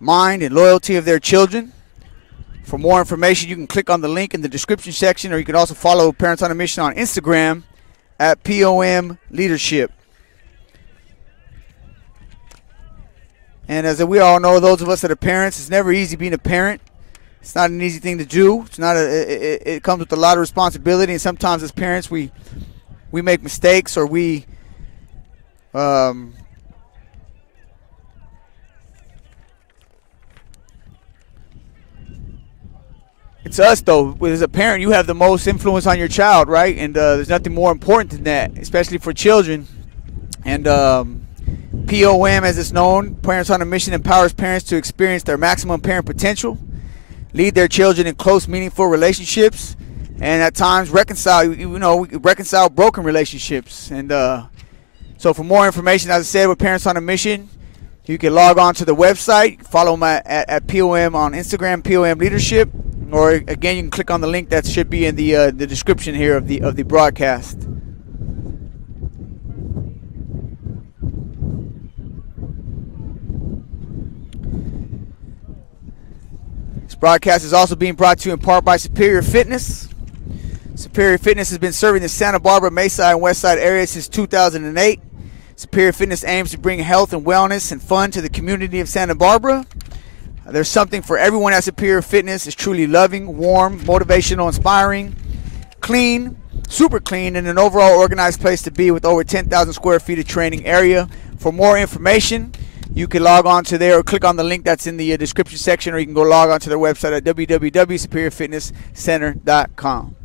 mind, and loyalty of their children. For more information, you can click on the link in the description section, or you can also follow Parents on a Mission on Instagram at POM Leadership. And as we all know, those of us that are parents, it's never easy being a parent. It's not an easy thing to do. It comes with a lot of responsibility, and sometimes as parents we make mistakes, or we it's us though. As a parent, you have the most influence on your child, right? And there's nothing more important than that, especially for children. And POM, as it's known, Parents on a Mission, empowers parents to experience their maximum parent potential, lead their children in close, meaningful relationships, and at times reconcile broken relationships. And so for more information, as I said, with Parents on a Mission, you can log on to the website, follow them at POM on Instagram, POM Leadership, or again, you can click on the link that should be in the description here of the broadcast. This broadcast is also being brought to you in part by Superior Fitness. Superior Fitness has been serving the Santa Barbara, Mesa, and Westside areas since 2008. Superior Fitness aims to bring health and wellness and fun to the community of Santa Barbara. There's something for everyone at Superior Fitness. It's truly loving, warm, motivational, inspiring, clean, super clean, and an overall organized place to be with over 10,000 square feet of training area. For more information, you can log on to there or click on the link that's in the description section, or you can go log on to their website at www.superiorfitnesscenter.com.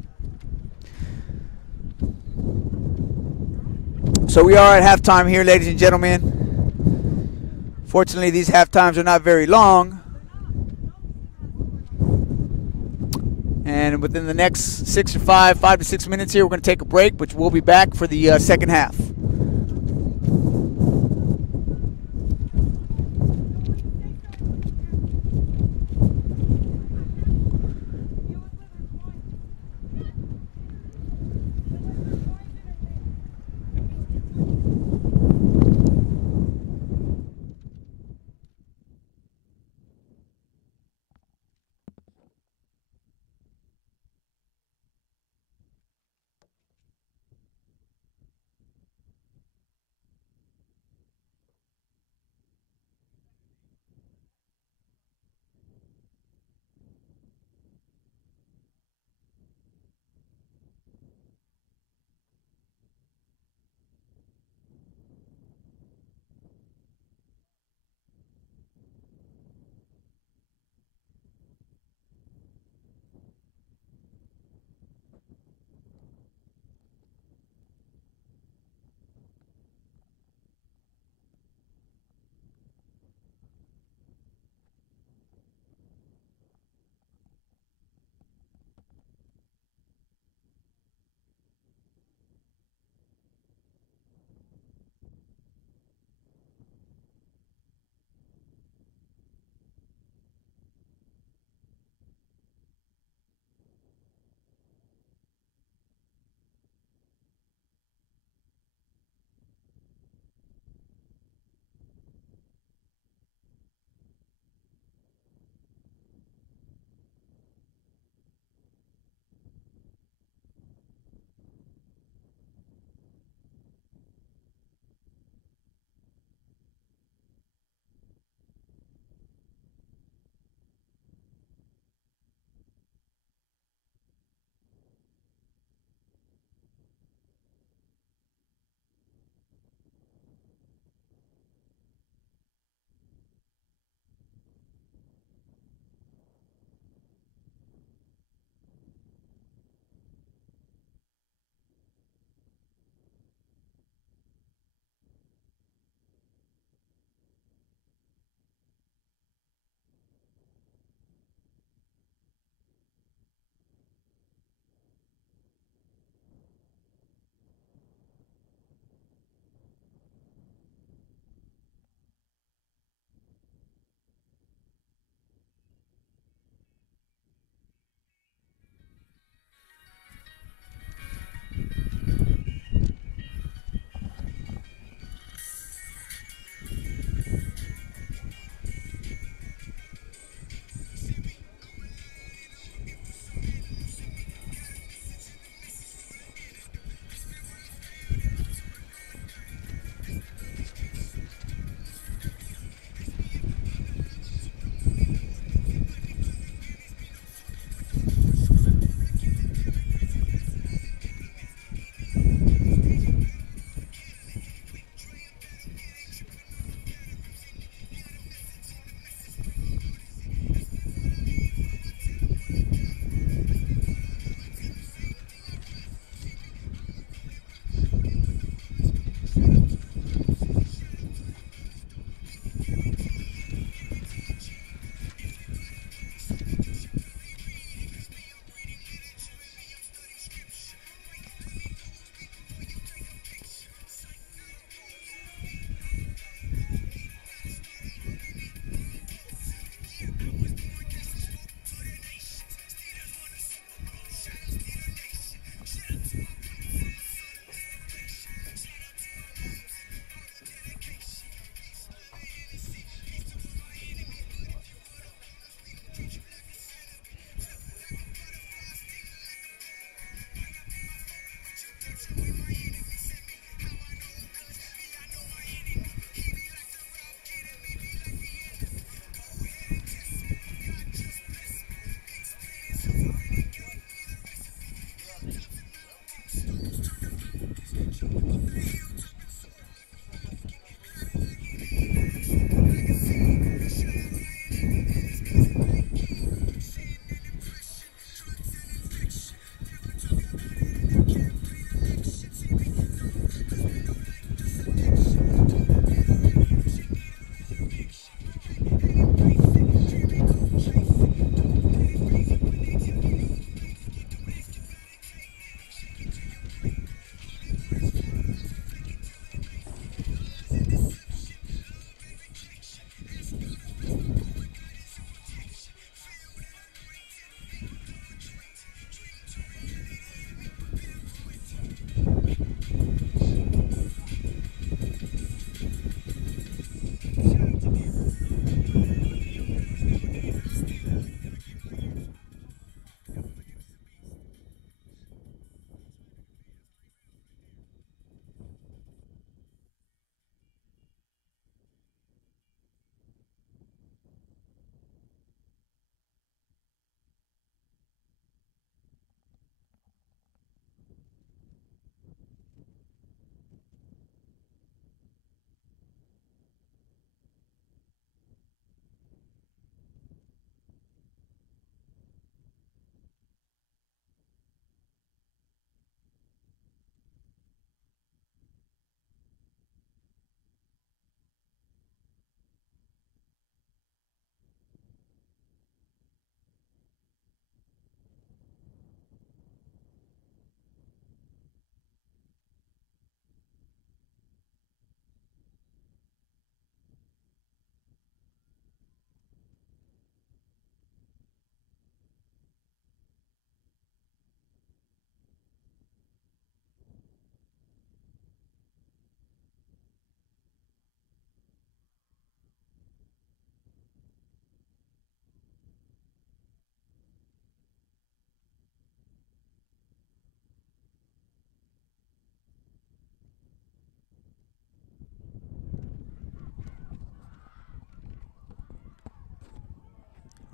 So we are at halftime here, ladies and gentlemen. Fortunately, these halftimes are not very long. And within the next 5 to 6 minutes here, we're going to take a break, but we'll be back for the second half.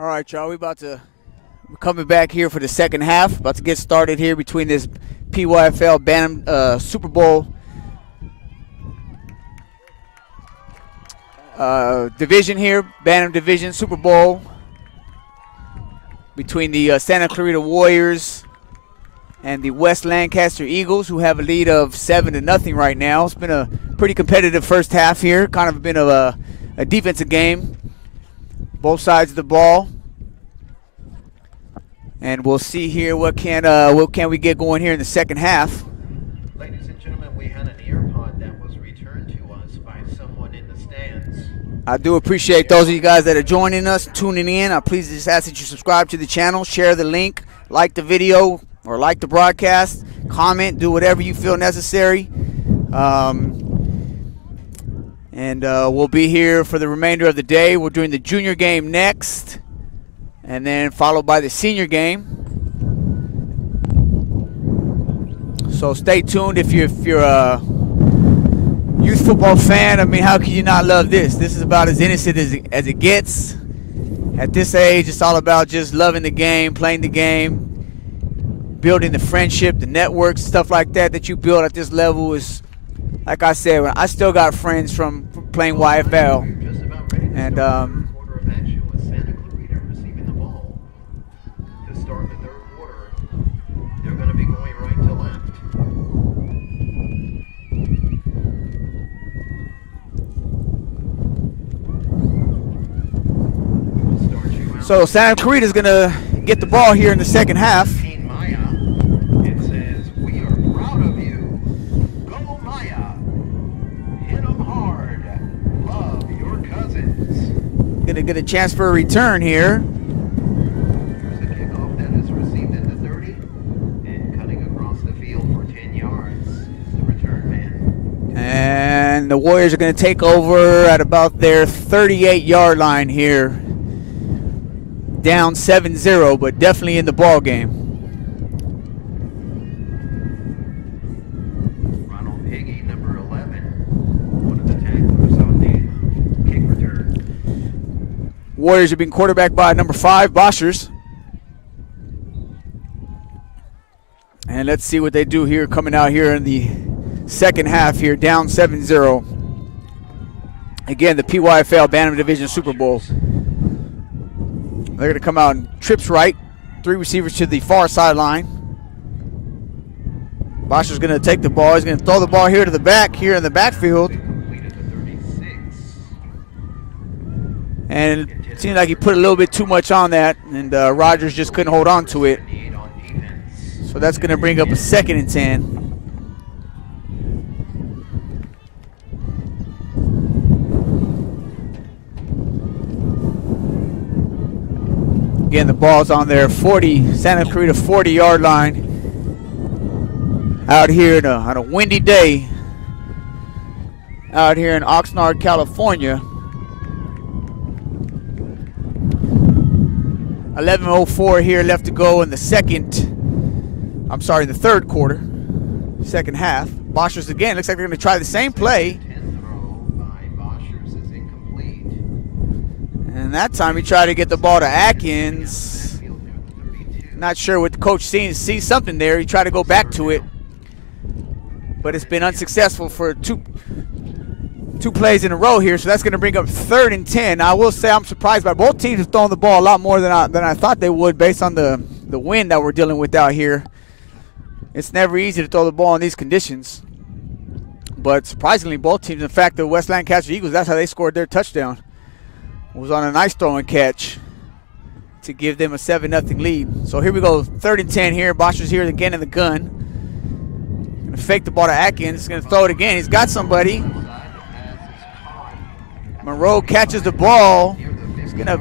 All right, y'all, we're coming back here for the second half. About to get started here between this PYFL Bantam Super Bowl division here, Bantam Division Super Bowl between the Santa Clarita Warriors and the West Lancaster Eagles, who have a lead of 7-0 right now. It's been a pretty competitive first half here, kind of been a defensive game, both sides of the ball. And we'll see here what can we get going here in the second half. Ladies and gentlemen, we had an earpod that was returned to us by someone in the stands. I do appreciate those of you guys that are joining us, tuning in. I please just ask that you subscribe to the channel, share the link, like the video or like the broadcast, comment, do whatever you feel necessary. And we'll be here for the remainder of the day. We're doing the junior game next, and then followed by the senior game. So stay tuned if you're a youth football fan. I mean, how can you not love this? This is about as innocent as it gets. At this age, it's all about just loving the game, playing the game, building the friendship, the networks, stuff like that you build at this level. Is, like I said, I still got friends from playing YFL. And so Santa Clarita is going to get the ball here in the second half. It says, "We are proud of you. Go Maya. Hit 'em hard. Love your cousins." Going to get a chance for a return here. There's a kickoff that is received at the 30 and cutting across the field for 10 yards is the return man. And the Warriors are going to take over at about their 38-yard line here. Down 7-0, but definitely in the ball game. Ronald Higgy, number 11, one of the tacklers on the kick return. Warriors are being quarterbacked by number 5, Boschers. And let's see what they do here, coming out here in the second half here, down 7-0. Again, the PYFL Bantam Division Super Bowl. They're going to come out and trips right. 3 receivers to the far sideline. Boschers going to take the ball. He's going to throw the ball here to the back, here in the backfield. And it seemed like he put a little bit too much on that, and Rogers just couldn't hold on to it. So that's going to bring up a 2nd and 10. Again, the ball's on their Santa Clarita 40-yard line. Out here on a windy day. Out here in Oxnard, California. 11:04 here left to go in the third quarter. Second half. Boschers again, looks like they're going to try the same play. And that time he tried to get the ball to Atkins. Not sure what the coach sees something there. He tried to go back to it, but it's been unsuccessful for two plays in a row here. So that's going to bring up 3rd and 10. I will say I'm surprised by both teams have thrown the ball a lot more than I thought they would, based on the wind that we're dealing with out here. It's never easy to throw the ball in these conditions. But surprisingly, both teams, in fact, the West Lancaster Eagles, that's how they scored their touchdown. Was on a nice throwing catch to give them a 7-0 lead. So here we go, 3rd and 10 here. Boschers here again in the gun. Gonna fake the ball to Atkins. He's gonna throw it again. He's got somebody. Monroe catches the ball. He's gonna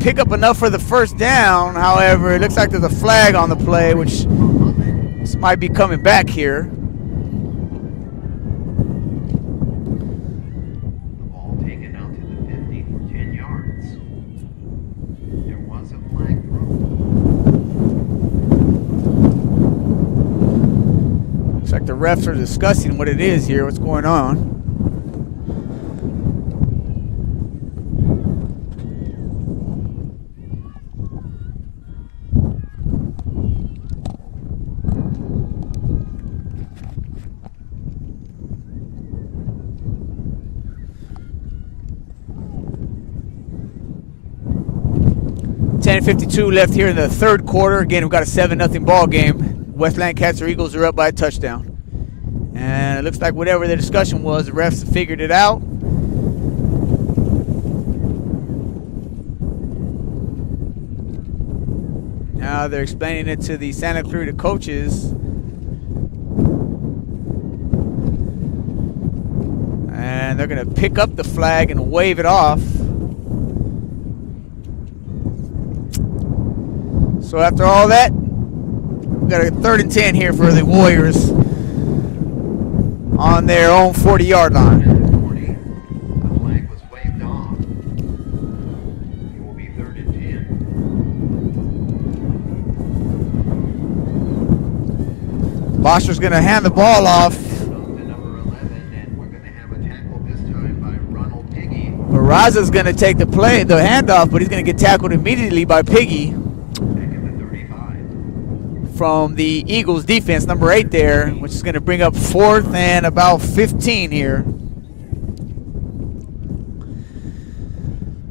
pick up enough for the first down. However, it looks like there's a flag on the play, which this might be coming back here. Looks like the refs are discussing what it is here, what's going on. 10:52 left here in the third quarter. Again, we've got a 7-0 ball game. West Lancaster Eagles are up by a touchdown. And it looks like whatever the discussion was, the refs figured it out. Now they're explaining it to the Santa Clarita coaches. And they're going to pick up the flag and wave it off. So after all that, we've got a 3rd and 10 here for the Warriors on their own 40-yard line. The flag was waved off. It will be 3rd and 10. Bosher's going to hand the ball off. Raza's going to take the handoff, but he's going to get tackled immediately by Piggy from the Eagles defense, number 8 there, which is going to bring up 4th and about 15 here.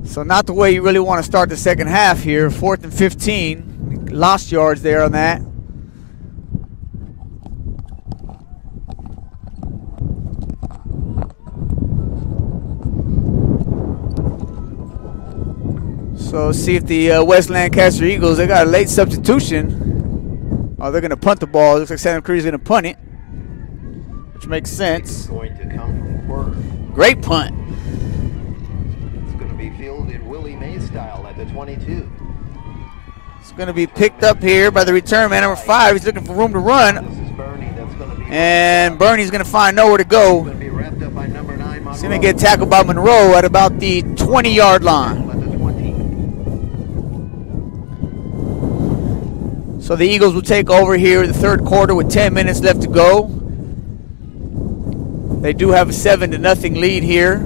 So not the way you really want to start the second half here. 4th and 15. Lost yards there on that. So see if the West Lancaster Eagles, they got a late substitution. Oh, they're going to punt the ball. Looks like Santa Cruz is going to punt it, which makes sense. It's going to come from Quirk. Great punt. It's going to be fielded Willie May style at the 22. It's going to be picked up here by the return man, number 5. He's looking for room to run. This is Bernie. That's going to be And Bernie's going to find nowhere to go. going to be wrapped up by number 9. He's going to get tackled by Monroe at about the 20-yard line. So the Eagles will take over here in the third quarter with 10 minutes left to go. They do have a 7-0 lead here.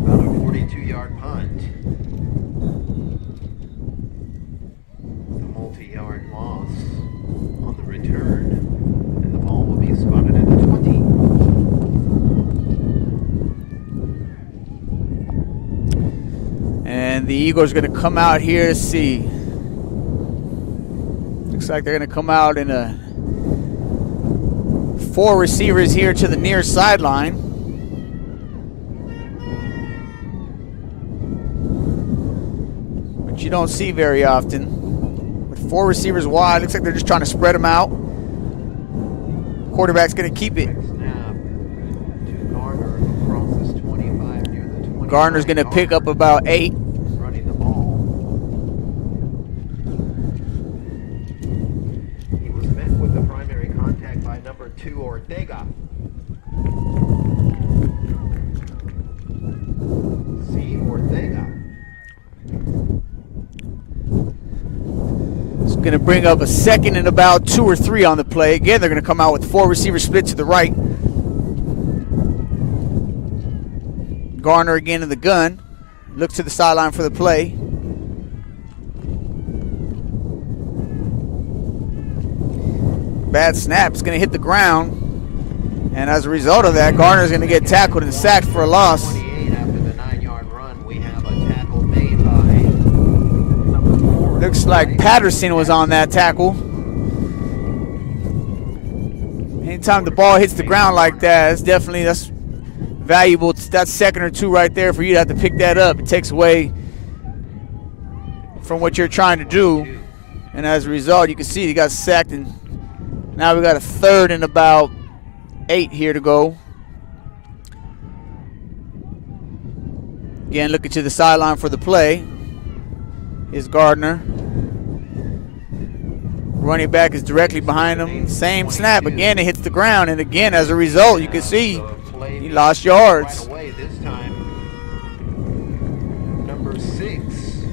About a 42-yard punt. The multi-yard loss on the return. And the ball will be spotted at the 20. And the Eagles are going to come out here to see. Looks like they're going to come out in 4 receivers here to the near sideline. Which you don't see very often. With 4 receivers wide, looks like they're just trying to spread them out. Quarterback's going to keep it. Garner's going to pick up about 8. Running the ball. He was met with the primary contact by number 2, Ortega. C. Ortega. It's going to bring up a 2nd and about 2 or 3 on the play. Again, they're going to come out with 4 receivers split to the right. Garner again in the gun. Looks to the sideline for the play. Bad snap. It's going to hit the ground. And as a result of that, Garner's going to get tackled and sacked for a loss. 28 after the 9-yard run, we have a tackle made by number 4. Looks like Patterson was on that tackle. Anytime the ball hits the ground like that, that's valuable. That's 2nd or 2 right there for you to have to pick that up. It takes away from what you're trying to do. And as a result, you can see he got sacked, and now we got a 3rd and about 8 here to go. Again, looking to the sideline for the play is Gardner. Running back is directly behind him. Same snap. Again, it hits the ground, and again, as a result, you can see he lost yards. Right away this time. Number 6,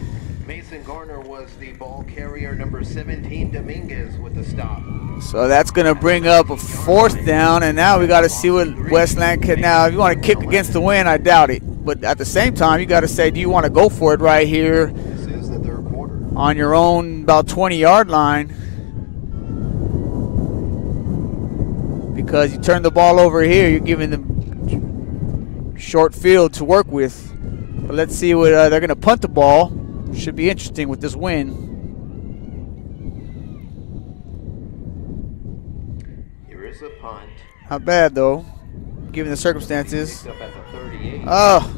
Mason Garner was the ball carrier. Number 17, Dominguez with the stop. So that's going to bring up a 4th down, and now we got to see what West Lancaster. Now, if you want to kick against the wind, I doubt it. But at the same time, you got to say, do you want to go for it right here? This is the third quarter. On your own about 20-yard line? Because you turn the ball over here, you're giving the Short field to work with. But let's see what they're going to punt the ball. Should be interesting with this win. Here is a punt. Not bad, though, given the circumstances. Picked up at the 38. Oh.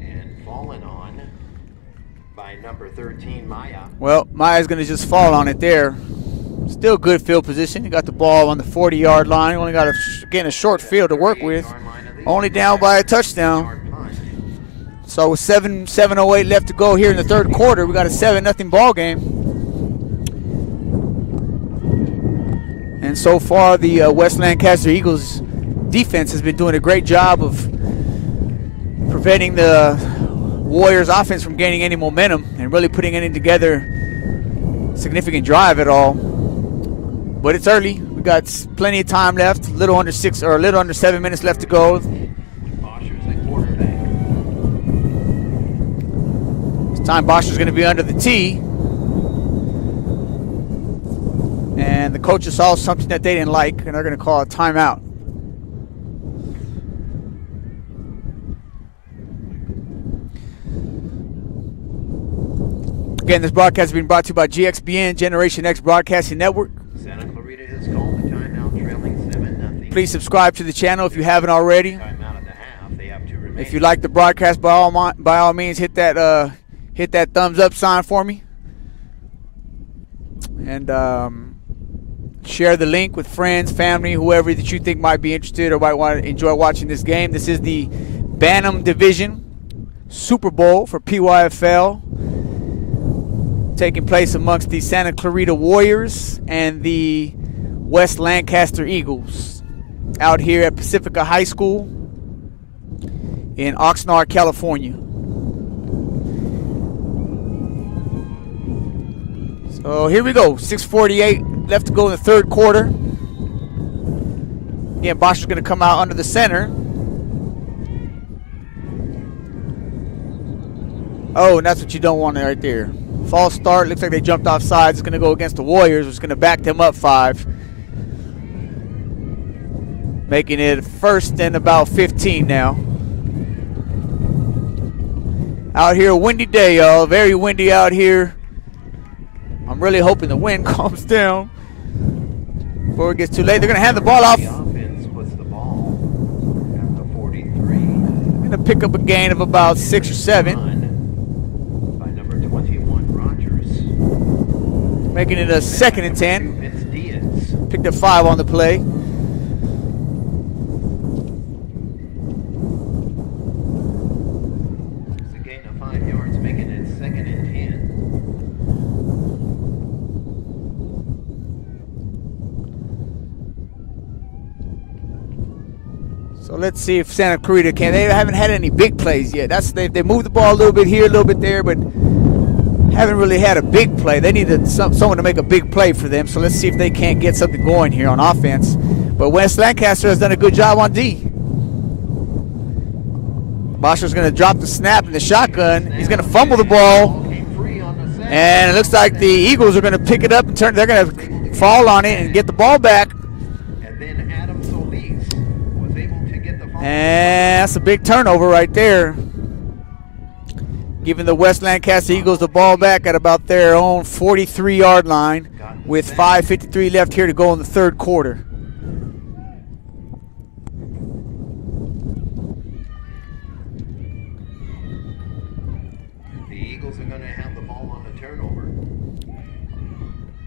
And fallen on by number 13, Maya. Well, Maya's going to just fall on it there. Still good field position. You got the ball on the 40-yard line. Only got getting a short field to work with. Only down by a touchdown. So with 7:08 left to go here in the third quarter, we got a 7-0 ball game. And so far, the West Lancaster Eagles defense has been doing a great job of preventing the Warriors offense from gaining any momentum and really putting any together significant drive at all. But it's early. We got plenty of time left. A little under 7 minutes left to go. This time Bosch's going to be under the tee. And the coaches saw something that they didn't like, and they're going to call a timeout. Again, this broadcast has been brought to you by GXBN, Generation X Broadcasting Network. Santa Clarita has called the timeout, trailing 7-0. Please subscribe to the channel if you haven't already. Timeout at the half. They have 2 remaining. If you like the broadcast, by all means, hit that thumbs up sign for me. And share the link with friends, family, whoever that you think might be interested or might want to enjoy watching this game. This is the Bantam Division Super Bowl for PYFL, taking place amongst the Santa Clarita Warriors and the West Lancaster Eagles out here at Pacifica High School in Oxnard, California. So here we go. 6:48 left to go in the third quarter. Again, Bosch is going to come out under the center. Oh, and that's what you don't want right there. False start. Looks like they jumped off sides. It's going to go against the Warriors, which is going to back them up 5. Making it first and about 15 now. Out here, windy day, y'all. Very windy out here. I'm really hoping the wind calms down before it gets too late. They're going to hand the ball off. The offense puts the ball at the 43. Going to pick up a gain of about 6 or 7. By number 21, Rogers. Making it a 2nd and 10. It's Diaz. Picked up 5 on the play. It's a gain of 5 yards, making it 2nd and 10. So let's see if Santa Clarita can. They haven't had any big plays yet. They moved the ball a little bit here, a little bit there, but haven't really had a big play. They needed someone to make a big play for them. So let's see if they can't get something going here on offense. But West Lancaster has done a good job on D. Boscher's going to drop the snap in the shotgun. He's going to fumble the ball. And it looks like the Eagles are going to pick it up and turn. They're going to fall on it and get the ball back. And that's a big turnover right there. Giving the West Lancaster Eagles the ball back at about their own 43-yard line with 5:53 left here to go in the third quarter. The Eagles are going to have the ball on the turnover.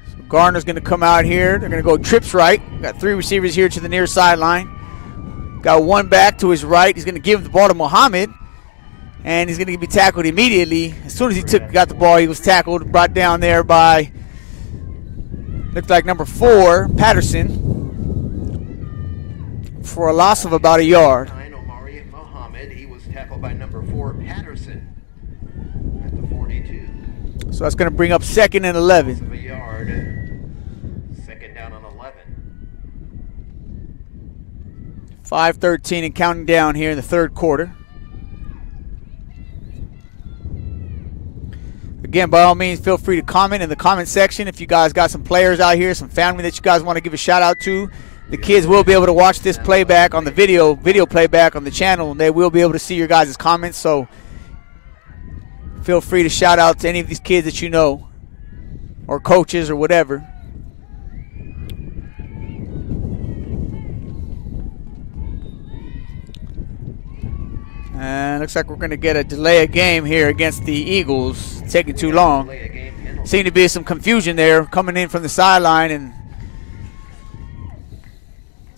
So Garner's going to come out here. They're going to go trips right. Got 3 receivers here to the near sideline. Got 1 back to his right. He's going to give the ball to Muhammad. And he's going to be tackled immediately. As soon as he got the ball, he was tackled, brought down there by, looked like number 4, Patterson, for a loss of about 1 yard. Muhammad, he was tackled by number 4, Patterson, at the 42. So that's going to bring up 2nd and 11. A yard. 2nd down on 11. 5:13 and counting down here in the third quarter. Again, by all means, feel free to comment in the comment section if you guys got some players out here, some family that you guys want to give a shout out to. the kids will be able to watch this playback on the video playback on the channel, and they will be able to see your guys' comments. So feel free to shout out to any of these kids that you know, or coaches or whatever. And looks like we're going to get a delay of game here against the Eagles. It's taking too long. Seemed to be some confusion there coming in from the sideline, and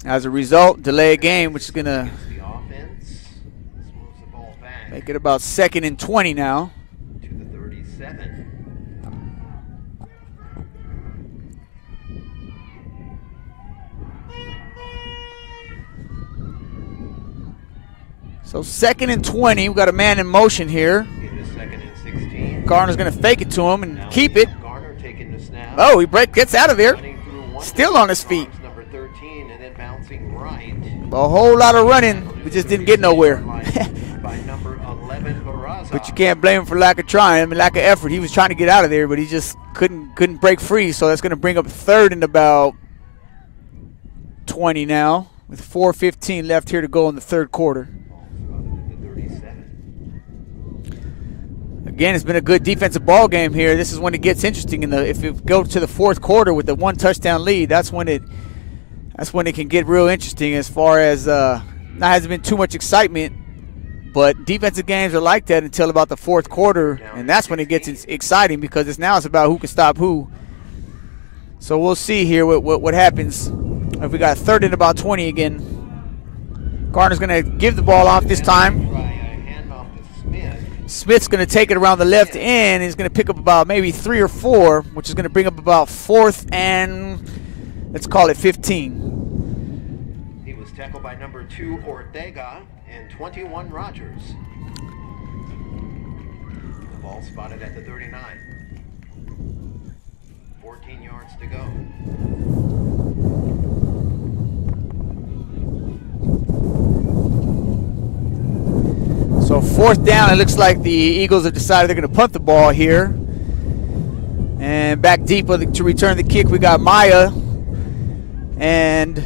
as a result, delay of game, which is going to make it about 2nd and 20 now. To the 37. So 2nd and 20, we've got a man in motion here. It is 2nd and 16. Garner's going to fake it to him and keep it. Garner taking the snap. Oh, he gets out of there. Still on his feet. Number 13, and then bouncing right. A whole lot of running. We just didn't get nowhere. By number 11, Barraza. But you can't blame him for lack of trying, lack of effort. He was trying to get out of there, but he just couldn't break free. So that's going to bring up 3rd and about 20 now, with 4:15 left here to go in the 3rd quarter. Again, it's been a good defensive ball game here. This is when it gets interesting. If you go to the 4th quarter with the 1 touchdown lead, that's when it can get real interesting. As far as not hasn't been too much excitement, but defensive games are like that until about the 4th quarter, and that's when it gets exciting because it's about who can stop who. So we'll see here what happens. If we got 3rd and about 20 again, Garner's going to give the ball off this time. Smith's going to take it around the left end. He's going to pick up about maybe 3 or 4, which is going to bring up about 4th and, let's call it 15. He was tackled by number 2, Ortega, and 21, Rogers. The ball spotted at the 39. 14 yards to go. So 4th down, it looks like the Eagles have decided they're going to punt the ball here. And back deep to return the kick, we got Maya. And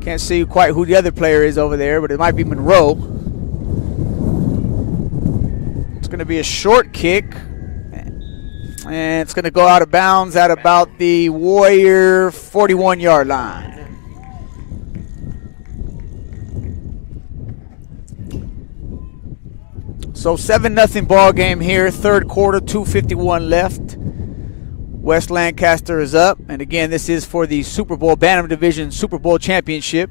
can't see quite who the other player is over there, but it might be Monroe. It's going to be a short kick. And it's going to go out of bounds at about the Warrior 41-yard line. So 7-0 ball game here, 3rd quarter, 2:51 left. West Lancaster is up, and again, this is for the Super Bowl Bantam Division Super Bowl Championship,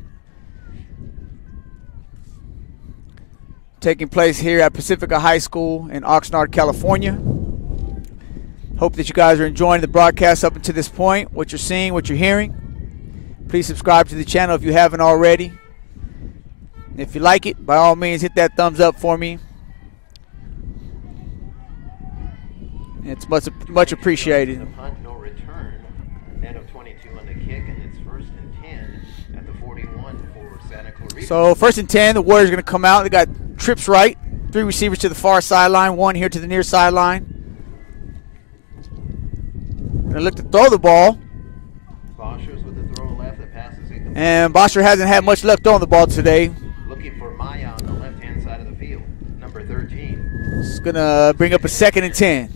taking place here at Pacifica High School in Oxnard, California. Hope that you guys are enjoying the broadcast up until this point, what you're seeing, what you're hearing. Please subscribe to the channel if you haven't already. If you like it, by all means, hit that thumbs up for me. It's much appreciated. Punt, no return. Net of 22 on the kick, and it's 1st and 10 at the 41 for Santa Clarita. So 1st and 10, the Warriors are going to come out. They got trips right, 3 receivers to the far sideline, 1 here to the near sideline. Going to look to throw the ball. Boschers with the throw left, the pass is incomplete. And Bosher hasn't had much luck throwing the ball today. Looking for Maya on the left-hand side of the field, number 13. It's going to bring up a 2nd and 10.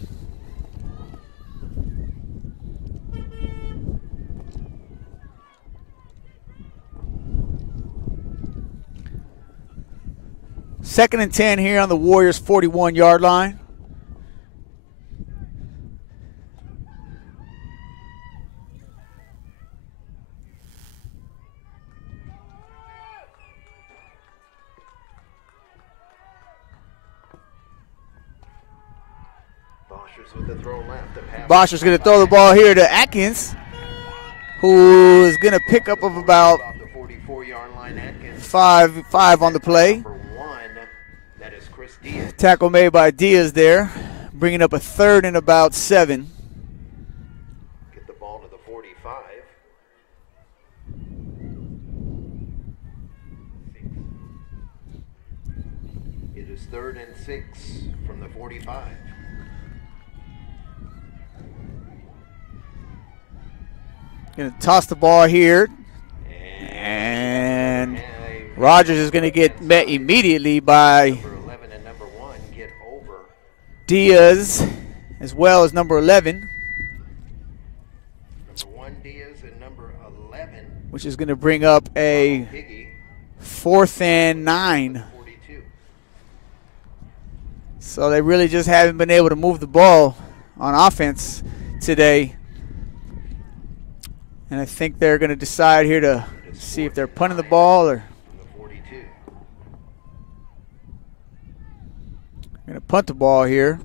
Second and 10 here on the Warriors' 41-yard line. Bosher's going to throw the ball here to Atkins, who is going to pick up of about 5 on the play. Tackle made by Diaz there, bringing up a 3rd and about 7. Get the ball to the 45. It is 3rd and 6 from the 45. Going to toss the ball here Rogers is going to get met immediately by Number 11 and number 1 get over. Diaz, as well as number 11, Number 1 Diaz and number 11 which is going to bring up a Higgy, 4th and 9. 42. So they really just haven't been able to move the ball on offense today. And I think they're going to decide here to see if they're punting the ball or Number 42. going to punt the ball here.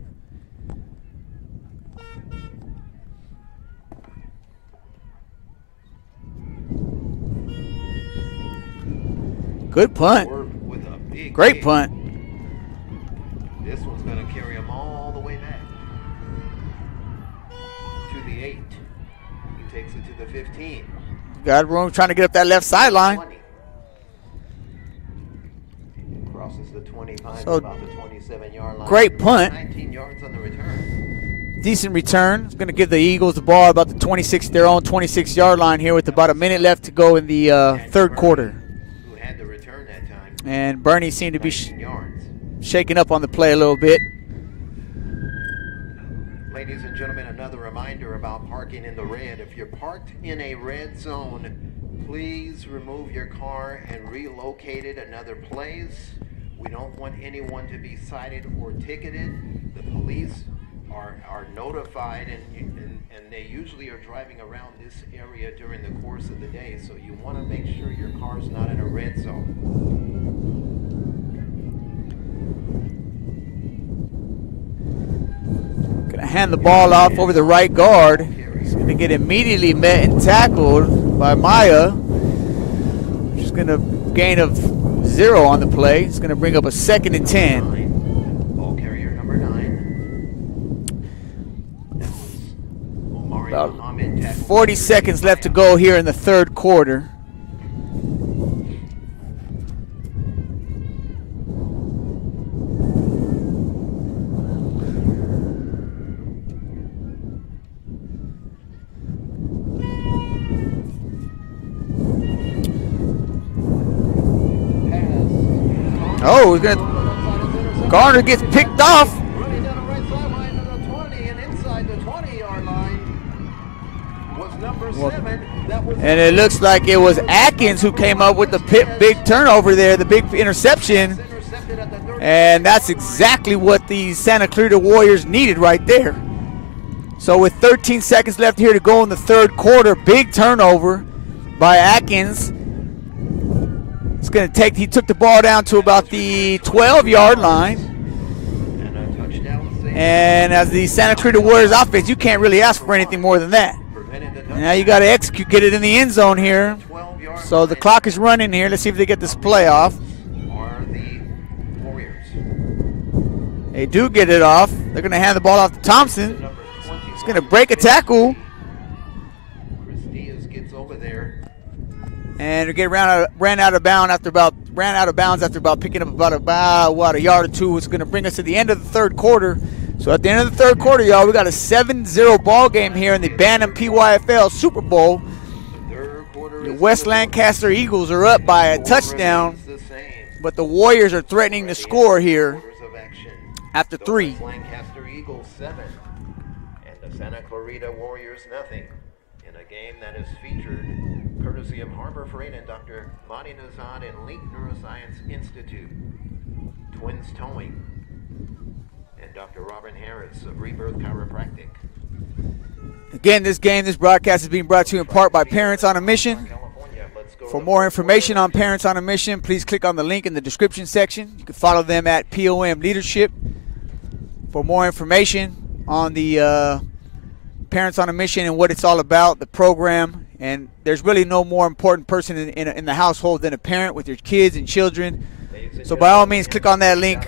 Good punt. Work with a big Great kick. punt. This one's going to carry him all the way back to the 8. He takes it to the 15. Got room trying to get up that left sideline. 20. Crosses the 25 So, about the 27-yard line. great punt. 19 yards on the return. Decent return. It's going to give the Eagles the ball about their own 26-yard line here with about a minute left to go in the third quarter. Who had the return that time. And Bernie seemed to be 19 yards. shaking up on the play a little bit. Ladies and gentlemen, another reminder about parking in the red. If you're parked in a red zone, please remove your car and relocate it another place. We don't want anyone to be cited or ticketed. The police are notified, and they usually are driving around this area during the course of the day, so you want to make sure your car's not in a red zone. Going to hand the ball off over the right guard. He's going to get immediately met and tackled by Maya, which is going to gain of 0 on the play. It's going to bring up a 2nd and 10. Ball carrier number 9. About 40 seconds left to go here in the third quarter. Oh, we're gonna. Garner gets picked off. Running down the right sideline to the 20 and inside the 20-yard line was number 7. That was And it looks like it was Atkins who came up with the big turnover there, the big interception. intercepted at the 30. And that's exactly what the Santa Clarita Warriors needed right there. So with 13 seconds left here to go in the third quarter, big turnover by Atkins. It's going to take, he took the ball down to about the 12-yard line. And a touchdown save. And as the Santa Clarita Warriors offense, you can't really ask for anything more than that. Prevented the And now you got to execute, get it in the end zone here. 12-yard So the clock is running here. Let's see if they get this play off. are the Warriors. They do get it off. They're going to hand the ball off to Thompson. Number 20. He's going to break a tackle. Chris Diaz gets over there. And get ran out of bounds after about picking up about a yard or two. It's going to bring us to the end of the third quarter. So at the end of the third quarter, y'all, we got a 7-0 ball game here in the Bantam PYFL Super Bowl. The third quarter The is West Lancaster Eagles are up by a touchdown, the same. but the Warriors are threatening to score here Quarters of action. after The 3. West Lancaster Eagles 7 and the Santa Clarita Warriors nothing in a game that is featured courtesy of Harbor Freight and Dr. Madi Nazad and Link Neuroscience Institute, Twins Towing, and Dr. Robin Harris of Rebirth Chiropractic. Again, this broadcast is being brought to you in part by Parents on a Mission. California, let's go For to more the information on Parents on a Mission, please click on the link in the description section. You can follow them at POM Leadership. For more information on the Parents on a Mission and what it's all about, the program, and there's really no more important person in the household than a parent with your kids and children. So by all means, click on that link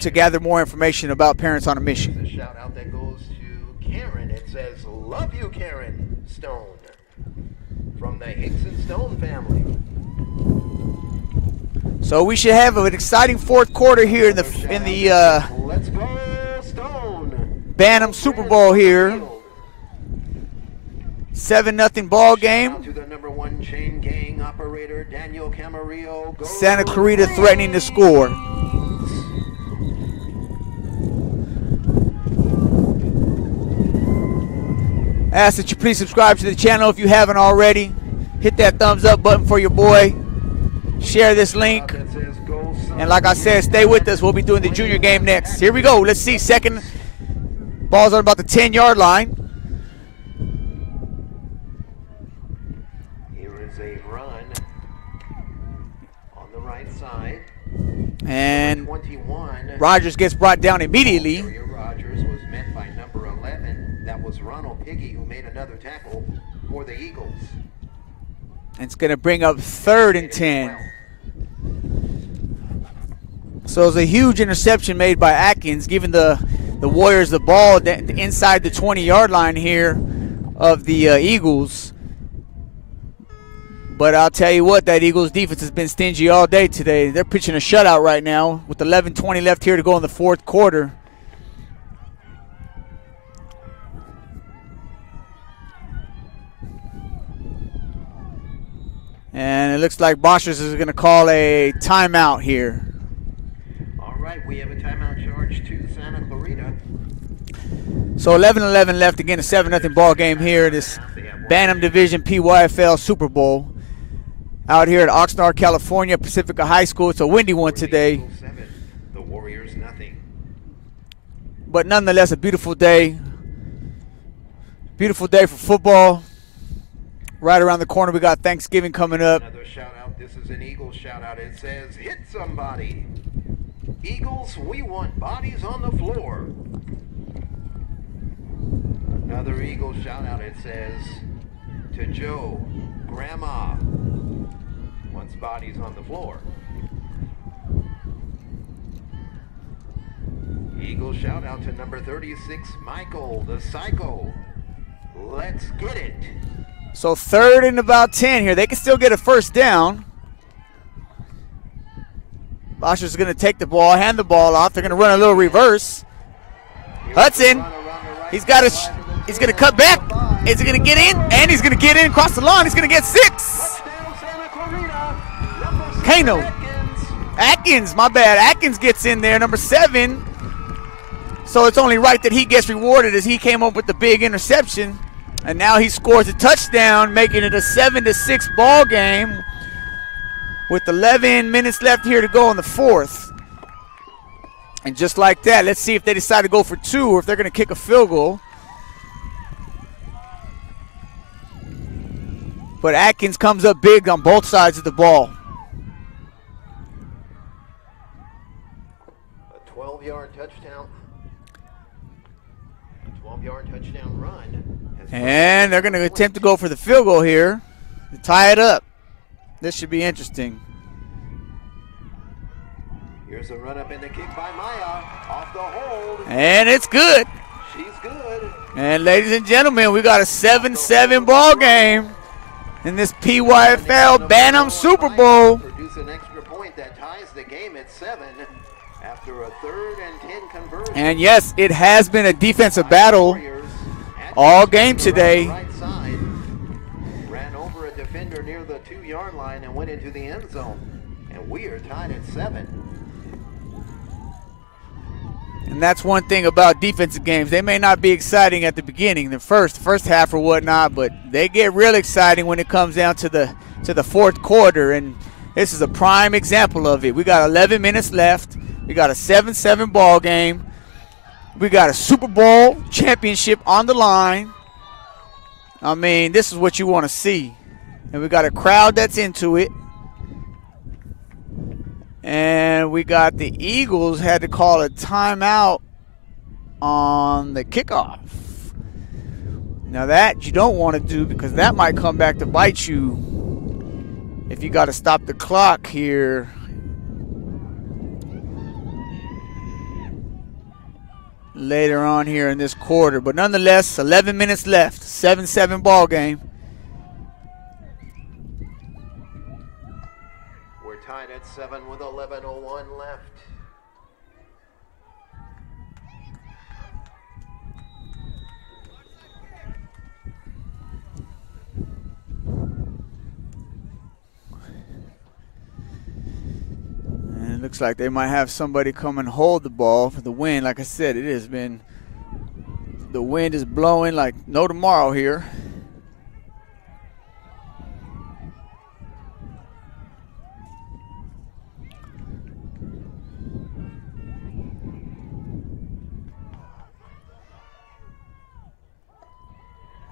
to gather more information about Parents on a Mission. A shout out that goes to Karen. It says, "Love you, Karen Stone," from the Hicks and Stone family. So we should have an exciting fourth quarter here in the Let's go, Stone. Bantam Super Bowl here. 7-0 ball game. To the #1 chain gang operator, Daniel Camarillo. Santa Clarita threatening to score. Ask that you please subscribe to the channel if you haven't already. Hit that thumbs up button for your boy. Share this link. And like I said, stay with us. We'll be doing the junior game next. Here we go. Let's see. Second. Ball's on about the 10-yard line. Here is a run on the right side. And 21. Rogers gets brought down immediately. Rogers was met by number 11. That was Ronald Piggy, who made another tackle for the Eagles. And it's going to bring up 3rd and 10. So it's a huge interception made by Atkins, giving the Warriors the ball inside the 20-yard line here of the Eagles. But I'll tell you what, that Eagles defense has been stingy all day today. They're pitching a shutout right now with 11:20 left here to go in the 4th quarter. And it looks like Boschers is going to call a timeout here. All right, we have a timeout charge to Santa Clarita. So 11-11 left. Again, a 7-0 ball game here. This Bantam Division PYFL Super Bowl out here at Oxnard, California, Pacifica High School. It's a windy one today. The Warriors nothing. But nonetheless, a beautiful day. Beautiful day for football. Right around the corner, we got Thanksgiving coming up. Another shout out. This is an Eagles shout out. It says, hit somebody. Eagles, we want bodies on the floor. Another Eagles shout out. It says, to Joe, Grandma wants bodies on the floor. Eagles shout out to number 36, Michael, the Psycho. Let's get it. So 3rd and about 10 here. They can still get a 1st down. Boschers is going to take the ball, hand the ball off. They're going to run a little reverse. Hudson, he's going to cut back. Is he going to get in? And he's going to get in across the lawn. He's going to get 6. Kano. Atkins, my bad. Atkins gets in there, number 7. So it's only right that he gets rewarded as he came up with the big interception. And now he scores a touchdown, making it a 7-6 ball game with 11 minutes left here to go in the 4th. And just like that, let's see if they decide to go for 2 or if they're going to kick a field goal. But Atkins comes up big on both sides of the ball. A 12-yard touchdown. A 12-yard touchdown run. And they're going to attempt to go for the field goal here to tie it up. This should be interesting. Here's a run up in the kick by Maya. Off the hold. And it's good. She's good. And ladies and gentlemen, we got a 7-7 ball game in this PYFL Bantam Super Bowl. Produce an extra point that ties the game at 7 after a 3rd and 10 conversion. And yes, it has been a defensive battle all game today. Right side, ran over a defender near the 2-yard line and went into the end zone. And we are tied at 7. And that's one thing about defensive games. They may not be exciting at the beginning, the first half or whatnot, but they get real exciting when it comes down to the 4th quarter. And this is a prime example of it. We got 11 minutes left. We got a 7-7 ball game. We got a Super Bowl championship on the line. I mean, this is what you want to see. And we got a crowd that's into it. And we got the Eagles had to call a timeout on the kickoff. Now that you don't want to do because that might come back to bite you if you got to stop the clock here. Later on here in this quarter. But nonetheless, 11 minutes left. 7-7 ball game. We're tied at 7 with 11:01 left. Looks like they might have somebody come and hold the ball for the wind. Like I said, it has been, the wind is blowing like no tomorrow here.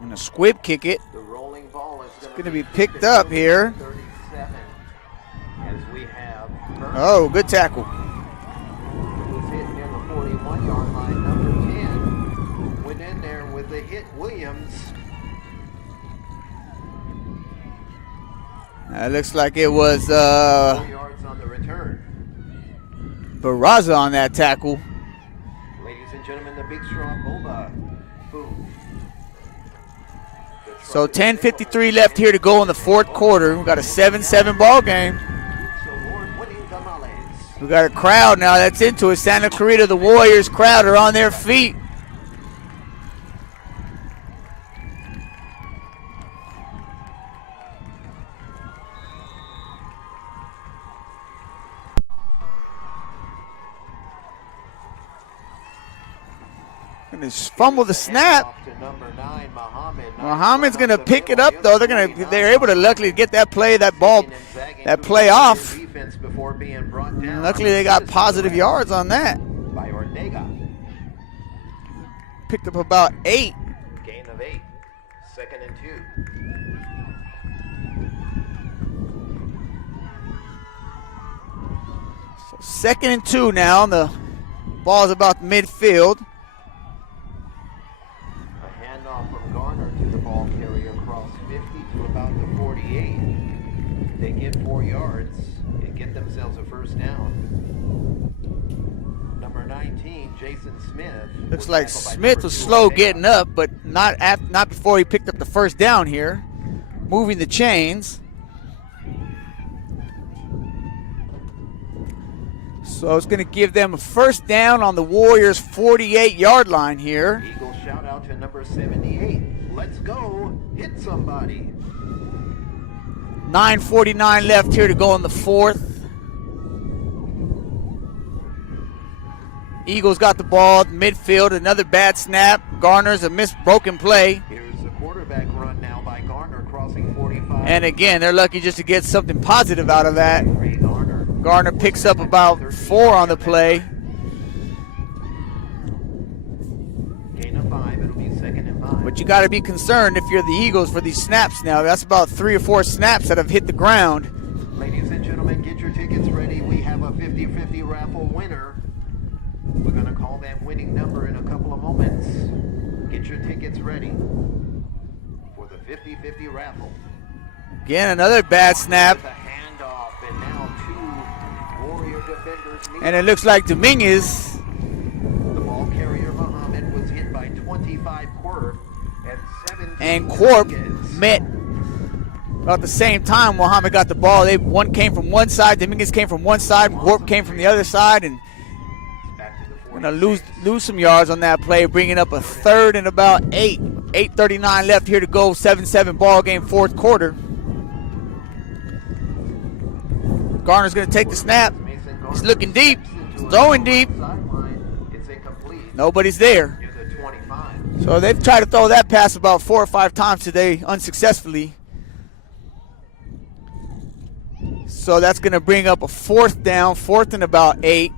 And a squib kick it. The rolling ball is It's going to be picked up here. 37 as we have Oh, good tackle. was hit near the 41-yard line. Number 10 went in there with the hit. Williams. It looks like it was 4 yards on the return. Barraza on that tackle. Ladies and gentlemen, the big strong Boba. Boom. So 10:53 left here to go in the fourth quarter. We've got a 7-7 ball game. We got a crowd now that's into it. Santa Clarita, the Warriors crowd are on their feet. And just fumble the snap. Muhammad's going to pick it up though. They're able to luckily get that play off. And luckily they got positive yards on that. Picked up about 8. Gain of 8. 2nd and 2. So 2nd and 2 now. The ball's about midfield. A handoff from Garner to the ball carrier across 50 to about the 48. They get 4 yards and get themselves a first down. Number 19, Jason Smith. Looks like Smith was slow getting up, but not before he picked up the first down here. Moving the chains. So it's going to give them a first down on the Warriors' 48-yard line here. Eagle shout out to number 78. Let's go. Hit somebody. 9:49 left here to go in the fourth. Eagles got the ball midfield. Another bad snap. Garner's a missed broken play. Here's the quarterback run now by Garner crossing 45. And again, they're lucky just to get something positive out of that. Garner picks up about 4 on the play. Gain of 5. It'll be 2nd and 5. But you got to be concerned if you're the Eagles for these snaps now. That's about 3 or 4 snaps that have hit the ground. Ladies and gentlemen, get your tickets ready. We have a 50-50 raffle winner. We're going to call that winning number in a couple of moments. Get your tickets ready for the 50-50 raffle. Again, another bad snap. With a handoff, and now 2 Warrior defenders. And it looks like Dominguez. The ball carrier Muhammad was hit by 25 Quirk and 17. And Corp met about the same time Muhammad got the ball. One came from one side, Dominguez came from one side, Corp came from the other side, and going to lose some yards on that play, bringing up a 3rd and about 8. 8:39 left here to go. 7-7 ball game, fourth quarter. Garner's going to take the snap. He's looking deep. He's throwing deep. Nobody's there. So they've tried to throw that pass about 4 or 5 times today unsuccessfully. So that's going to bring up a 4th down, 4th and about 8.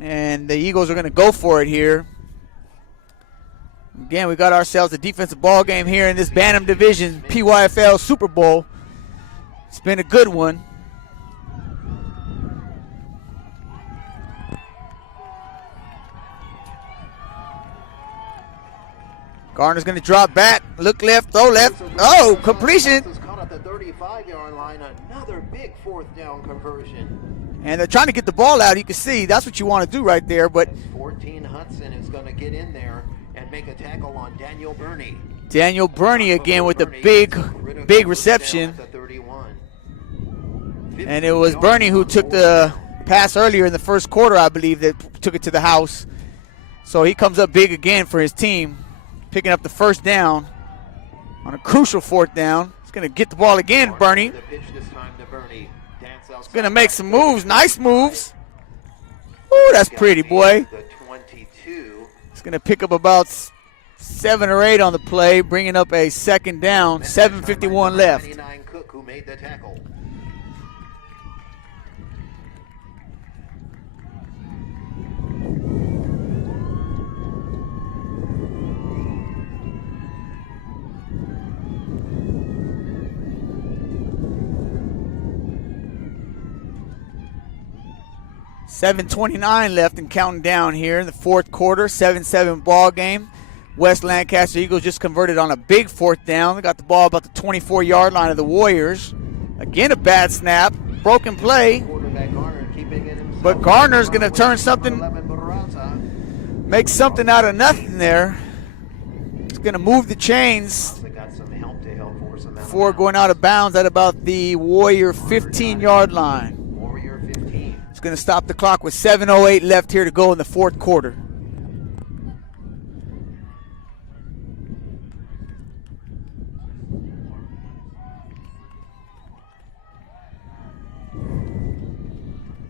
And the Eagles are going to go for it here. Again, we got ourselves a defensive ball game here in this Bantam Division PYFL Super Bowl. It's been a good one. Garner's going to drop back, look left, throw left. Oh, completion. Caught at the 35-yard line. Another big 4th down conversion. And they're trying to get the ball out. You can see that's what you want to do right there. But 14 Hudson is going to get in there and make a tackle on Daniel Burney. Daniel Burney again with a big reception. And it was Burney who took the pass earlier in the first quarter, I believe, that took it to the house. So he comes up big again for his team, picking up the first down on a crucial 4th down. going to get the ball again, Bernie. The pitch this time to Bernie. Dance outside. He's going to make some moves. Nice moves. Ooh, that's pretty, boy. The 22. He's going to pick up about 7 or 8 on the play, bringing up a second down. 7:51 left. 99 Cook, who made the tackle. $7:29 left and counting down here in the fourth quarter. 7-7 ball game. West Lancaster Eagles just converted on a big fourth down. They got the ball about the 24-yard line of the Warriors. Again, a bad snap. Broken play. But Garner's going to turn something, make something out of nothing there. He's going to move the chains before going out of bounds at about the Warrior 15-yard line. Going to stop the clock with 7:08 left here to go in the fourth quarter.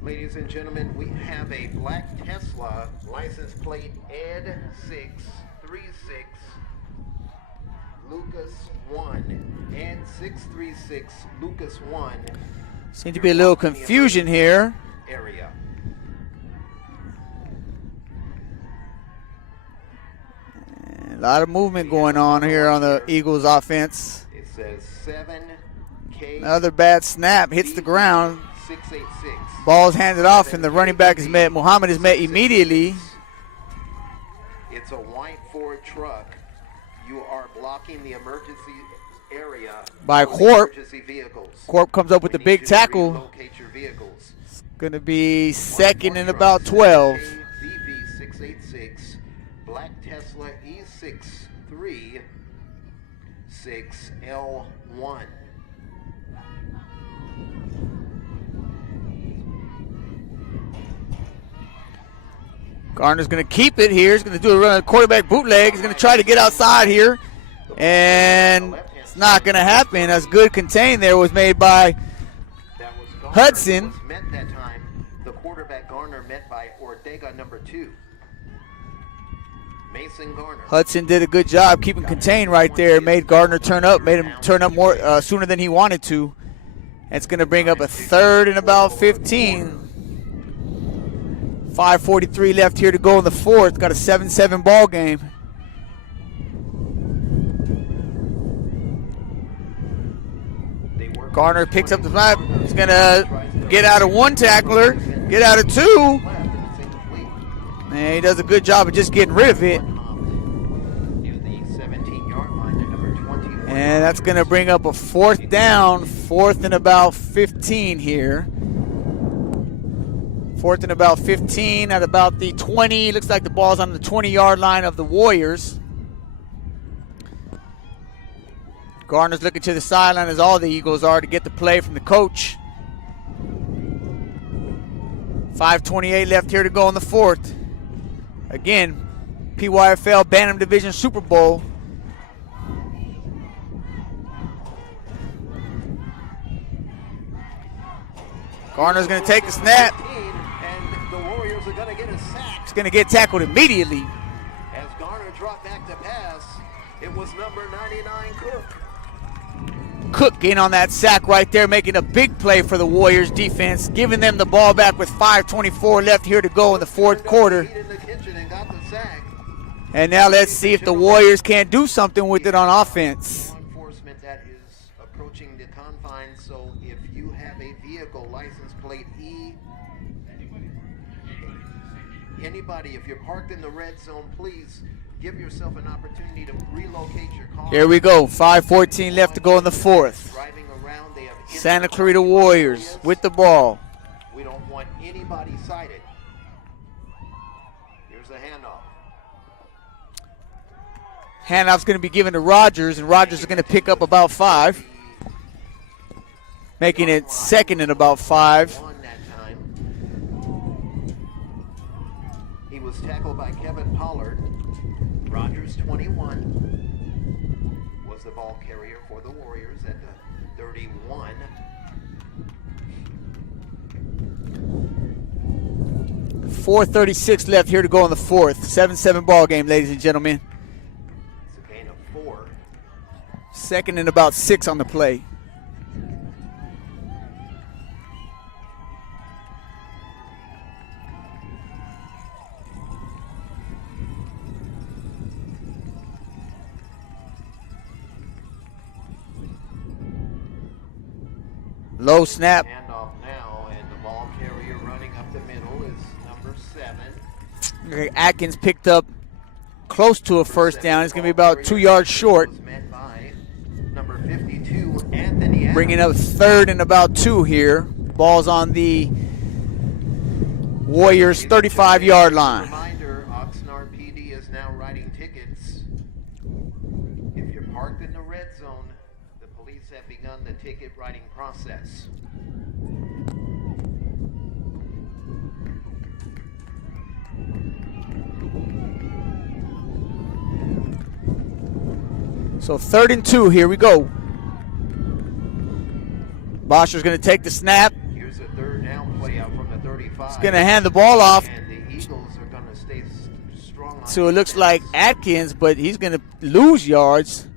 Ladies and gentlemen, we have a black Tesla, license plate Ed636 Lucas 1. Ed636 Lucas 1. Seems to be a little confusion here. Area. A lot of movement going on here on the Eagles offense. It says 7K. Another bad snap, hits the ground. 686. Ball's handed off and the running back is met. Muhammad is met immediately. It's a white Ford truck. You are blocking the emergency area by Corp. Vehicles. Corp comes up with the big tackle. Relocate your vehicles. Going to be second and about 12. VV686, black Tesla E636L1. Garner's going to keep it here. He's going to do a run of quarterback bootleg. He's going to try to get outside here. And it's not going to happen. As good contain there was made by Hudson. The quarterback Garner met by Ortega, number 2. Mason Garner. Hudson did a good job keeping contained right there. Made Gardner turn up. Made him turn up more sooner than he wanted to. It's going to bring up a third and about 15. 5:43 left here to go in the fourth. Got a 7-7 ball game. Garner picks up the snap. He's going to get out of one tackler, get out of two. And he does a good job of just getting rid of it. And that's going to bring up a fourth down, fourth and about 15 here. Fourth and about 15 at about the 20. Looks like the ball's on the 20-yard line of the Warriors. Garner's looking to the sideline, as all the Eagles are, to get the play from the coach. 5:28 left here to go in the fourth. Again, PYFL Bantam Division Super Bowl. Garner's going to take the snap. And the Warriors are going to get a sack. He's going to get tackled immediately. As Garner dropped back to pass, it was number 99, Cook. Cook getting on that sack right there, making a big play for the Warriors defense, giving them the ball back with 5:24 left here to go in the fourth quarter. And now let's see if the Warriors can't do something with it on offense. Enforcement that is approaching the confines, so if you have a vehicle license plate E, anybody, if you're parked in the red zone, please give yourself an opportunity to relocate your car. Here we go, 5:14 left to go in the fourth. Driving around, they have Santa Clarita Warriors with the ball. We don't want anybody sighted. Here's a handoff. Handoff's going to be given to Rogers, and Rogers is going to pick up about 5. Making it second and about 5. He was tackled by Kevin Pollard. Rogers, 21, was the ball carrier for the Warriors at the 31. .436 left here to go in the fourth. 7-7 ball game, ladies and gentlemen. It's a gain of 4. Second and about 6 on the play. Low snap. Handoff now, and the ball carrier running up the middle is number 7. Atkins picked up close to a first down. He's going to be about 2 yards short. Met by number 52, Anthony Adams. Bringing up 3rd and about 2 here. Ball's on the Warriors' 35-yard line. Reminder, Oxnard PD is now writing tickets. If you're parked in the red zone, the police have begun the ticket writing process. So 3rd and 2, here we go. Bosher's going to take the snap. Here's a 3rd down play out from the 35. He's going to hand the ball off. And the Eagles are going to stay strong on So it looks defense. like Atkins, but he's going to lose yards,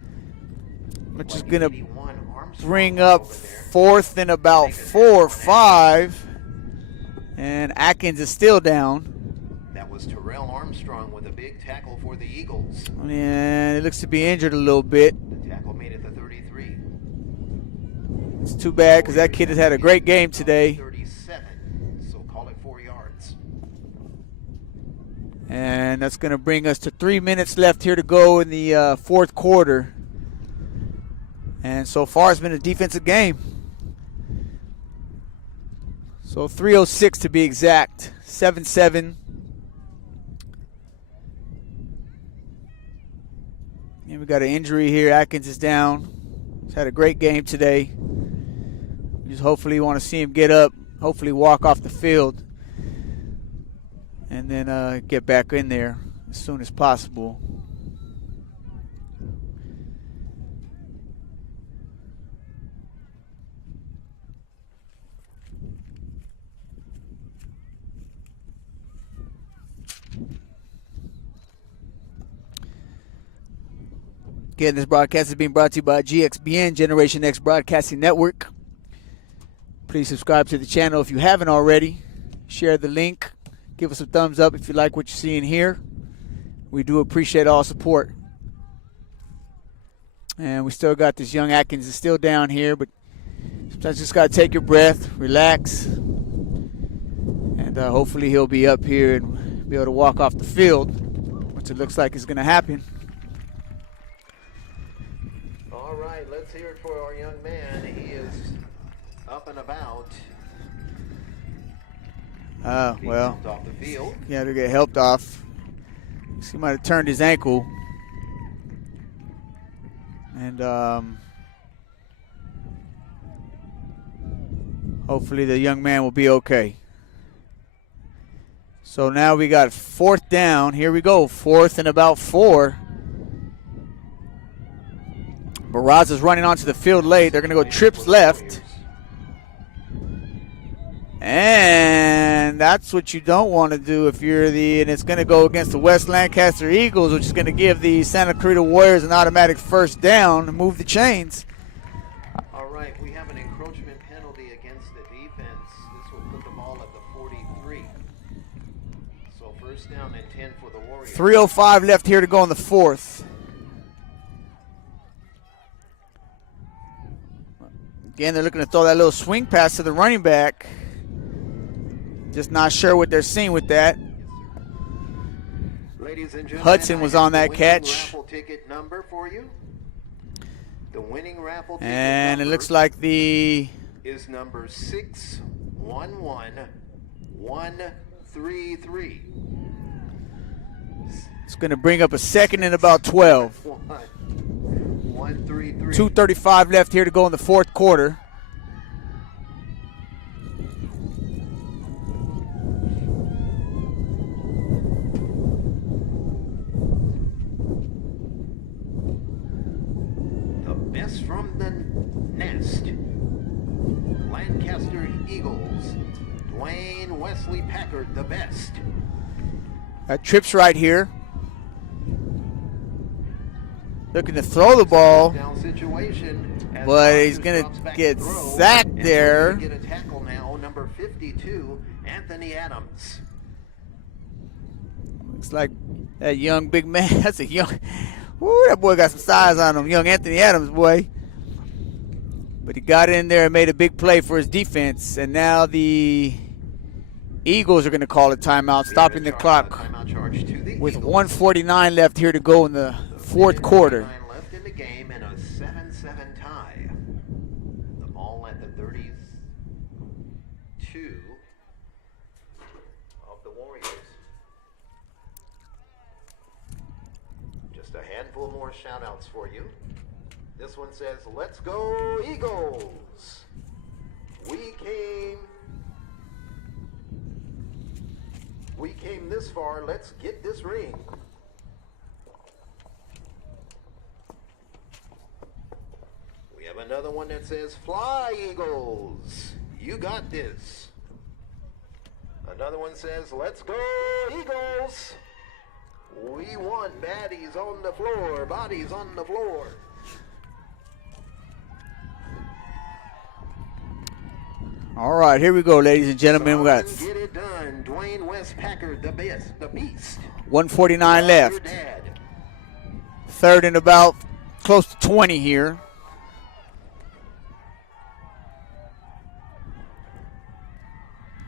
which is going to 81 Armstrong bring up over there. 4th and about 4 or 5. And Atkins is still down. That was Terrell Armstrong with a big tackle for the Eagles. And it looks to be injured a little bit. The tackle made it to 33. It's too bad because that kid has had a great game today. 37, so call it 4 yards. And that's going to bring us to 3 minutes left here to go in the fourth quarter. And so far it's been a defensive game. So 3:06 to be exact. 7-7. And we got an injury here. Atkins is down. He's had a great game today. We just hopefully want to see him get up, hopefully walk off the field, and then get back in there as soon as possible. Again, this broadcast is being brought to you by GXBN, Generation X Broadcasting Network. Please subscribe to the channel if you haven't already. Share the link. Give us a thumbs up if you like what you're seeing here. We do appreciate all support. And we still got this young Atkins is still down here, but sometimes you just got to take your breath, relax, and hopefully he'll be up here and be able to walk off the field, which it looks like is going to happen. All right, let's hear it for our young man. He is up and about. Well, Bumped off the field. yeah, to get helped off. He might have turned his ankle. And hopefully the young man will be okay. So now we got 4th down. Here we go, 4th and about 4. Barraza's running onto the field late. They're going to go trips left. And that's what you don't want to do if you're and it's going to go against the West Lancaster Eagles, which is going to give the Santa Clarita Warriors an automatic first down and move the chains. All right, we have an encroachment penalty against the defense. This will put the ball at the 43. So first down and 10 for the Warriors. 3:05 left here to go in the fourth. Again, they're looking to throw that little swing pass to the running back. Just not sure what they're seeing with that. Ladies and gentlemen, Hudson was I have on that the winning catch. Raffle ticket number for you. The winning raffle ticket And it number looks like the is number 611133. it's going to bring up a second and about 12. 133. 2:35 left here to go in the fourth quarter. The best from the nest. Lancaster Eagles. Dwayne Wesley Packard, the best. That trips right here. Looking to throw the ball, but he's going to get sacked there. Get a tackle now, number 52, Anthony Adams. Looks like that young big man. That's a young. Woo, that boy got some size on him. Young Anthony Adams, boy. But he got in there and made a big play for his defense. And now the Eagles are going to call a timeout, stopping the clock with 1:49 left here to go in the fourth quarter. Left in the game and a 7-7 tie. The ball at the 32 of the Warriors. Just a handful more shout-outs for you. This one says, "Let's go Eagles. We came this far. Let's get this ring." We have another one that says, "Fly Eagles. You got this." Another one says, "Let's go Eagles. We want baddies on the floor, bodies on the floor." All right, here we go, ladies and gentlemen. We got Get it done. Dwayne West Packard, the best, the beast. 1:49 left. Your dad. Third and about close to 20 here.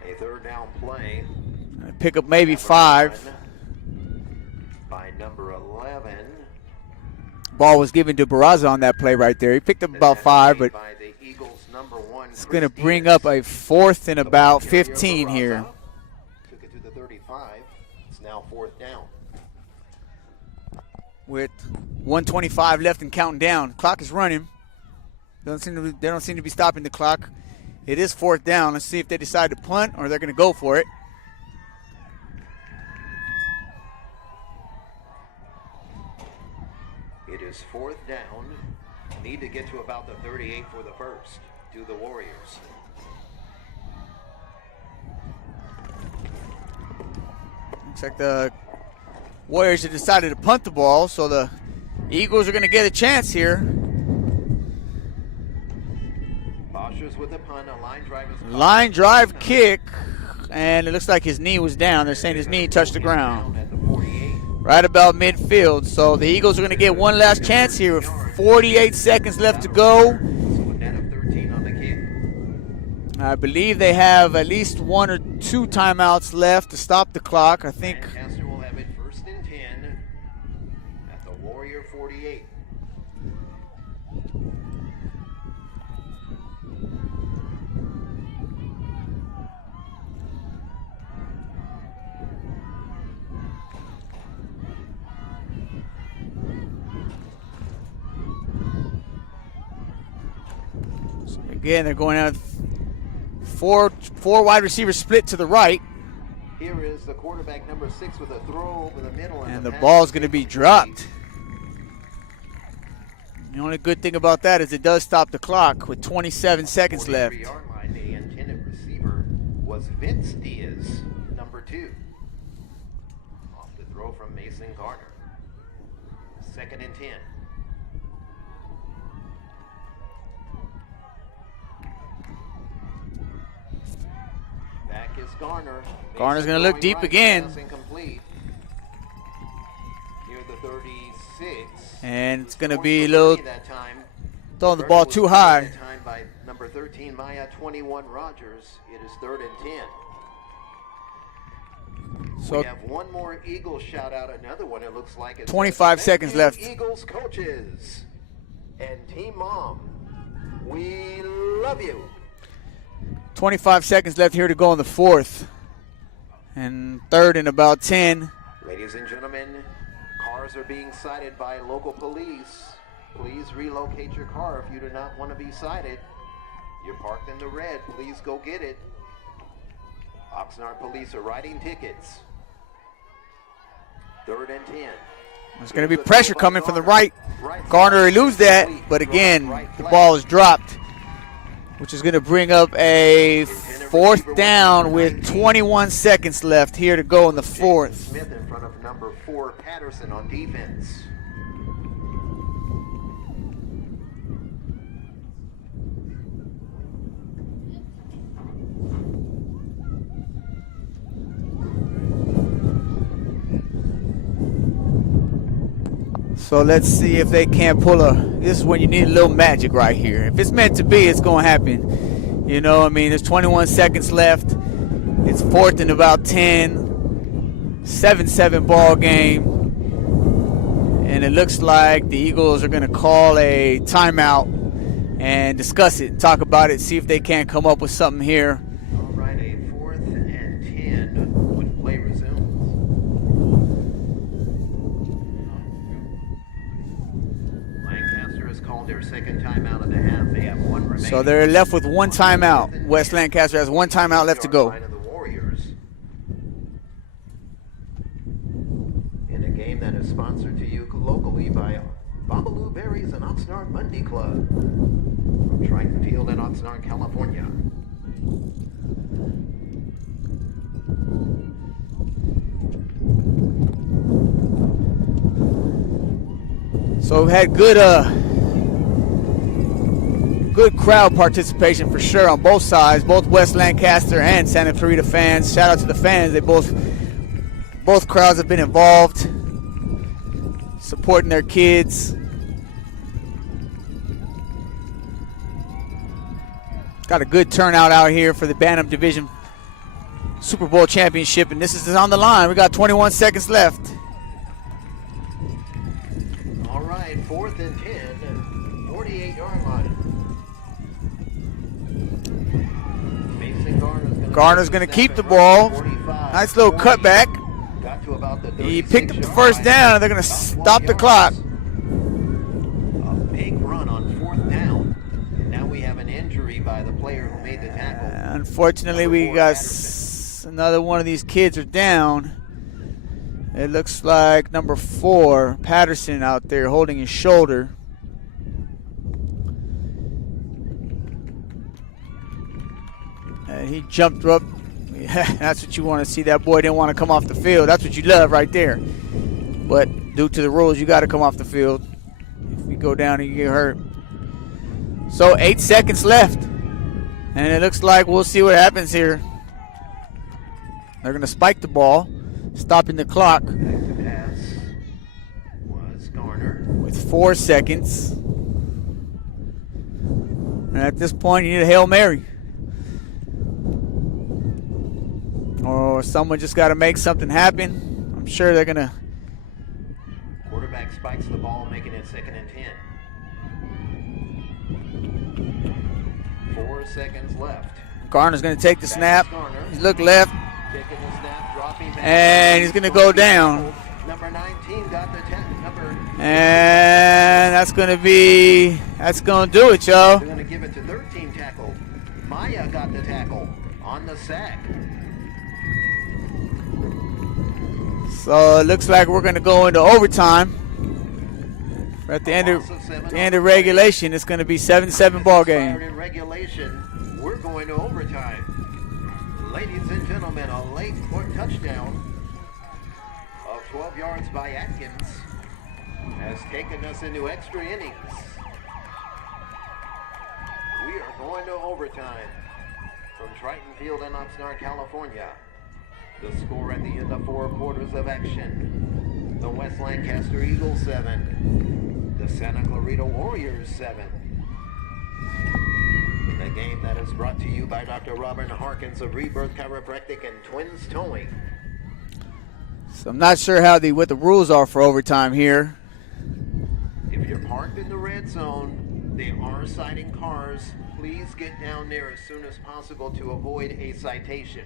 A third down play. Pick up maybe 5. By number 11. Ball was given to Barraza on that play right there. He picked up about 5, but by the Eagles, number 1, it's going to bring up a 4th and about 15 here. Took it to the 35. It's now 4th down. With 1:25 left and counting down. Clock is running. They don't seem to be stopping the clock. It is 4th down. Let's see if they decide to punt or they're going to go for it. It is 4th down. Need to get to about the 38 for the first. To the Warriors. Looks like the Warriors have decided to punt the ball, so the Eagles are going to get a chance here. Boschers with a punt, a line drive kick, and it looks like his knee was down. They're saying his knee touched the ground. Right about midfield. So the Eagles are going to get one last chance here with 48 seconds left to go. I believe they have at least 1 or 2 timeouts left to stop the clock. I think Lancaster will have it 1st and 10 at the Warrior 48. so again they're going out. Four wide receivers split to the right. Here is the quarterback, number 6, with a throw over the middle. And the ball's going to be dropped. The only good thing about that is it does stop the clock with 27 seconds left. Yard line, the intended receiver was Vince Diaz, number 2. Off the throw from Mason Garner. 2nd and 10. Back is Garner. Garner's going to look deep again. Incomplete. Near the 36. And it's going to be a little that time. throwing the ball too high. That time by number 13, Maya 21 Rogers. It is 3rd and 10. So we have one more Eagles shout out. Another one, it looks like. 25 seconds left. Eagles coaches and Team Mom, we love you. 25 seconds left here to go in the 4th. And 3rd and about 10. Ladies and gentlemen, cars are being cited by local police. Please relocate your car if you do not want to be cited. You're parked in the red. Please go get it. Oxnard police are writing tickets. 3rd and 10. There's going to be pressure coming from the right. Garner will lose that, but again, the ball is dropped, which is going to bring up a 4th down with 21 seconds left here to go in the 4th. Smith in front of number 4 Patterson on defense. So let's see if they can't pull this is when you need a little magic right here. If it's meant to be, it's going to happen. You know, I mean, there's 21 seconds left. It's 4th and about 10. 7-7 ball game. And it looks like the Eagles are going to call a timeout and discuss it, talk about it, see if they can't come up with something here. All right, a 4th and 10 when play resumes. Lancaster has called their 2nd timeout of the half. They have 1 remaining. So they're left with 1 timeout. West Lancaster has 1 timeout left to go. In a game that is sponsored to you locally by Babalu Berries and Oxnard Monday Club from Triton Field in Oxnard, California. So we've had good crowd participation for sure on both sides, both West Lancaster and Santa Clarita fans. Shout out to the fans. They both crowds have been involved, supporting their kids. Got a good turnout out here for the Bantam Division Super Bowl championship, and this is on the line. We got 21 seconds left. All right, 4th and 10, 48-yard line. Garner's going to keep the ball. Nice little cutback. He picked up the 1st down, and they're going to stop the clock. A big run on 4th down. Now we have an injury by the player who made the tackle. Unfortunately, we got another one of these kids are down. It looks like number 4, Patterson, out there holding his shoulder. And he jumped up. That's what you want to see. That boy didn't want to come off the field. That's what you love right there. But due to the rules, you got to come off the field. If you go down and you get hurt. So 8 seconds left. And it looks like we'll see what happens here. They're going to spike the ball, stopping the clock. Back to pass was Garner. With 4 seconds. And at this point, you need a Hail Mary. Or someone just got to make something happen. I'm sure they're going to. Quarterback spikes the ball, making it 2nd and 10. 4 seconds left. Garner's going to take the snap. He's look left. Taking the snap, dropping back. And he's going to go down. Number 19 got the and that's going to do it, y'all. They're going to give it to 13 tackle. Maya got the tackle on the sack. So it looks like we're going to go into overtime. At the end of regulation, it's going to be 7-7 ball game. In regulation, we're going to overtime. Ladies and gentlemen, a late court touchdown of 12 yards by Atkins has taken us into extra innings. We are going to overtime from Triton Field in Oxnard, California. The score at the end of 4 quarters of action: the West Lancaster Eagles 7, the Santa Clarita Warriors 7. In a game that is brought to you by Dr. Robin Harkins of Rebirth Chiropractic and Twins Towing. So I'm not sure what the rules are for overtime here. If you're parked in the red zone, they are citing cars. Please get down there as soon as possible to avoid a citation.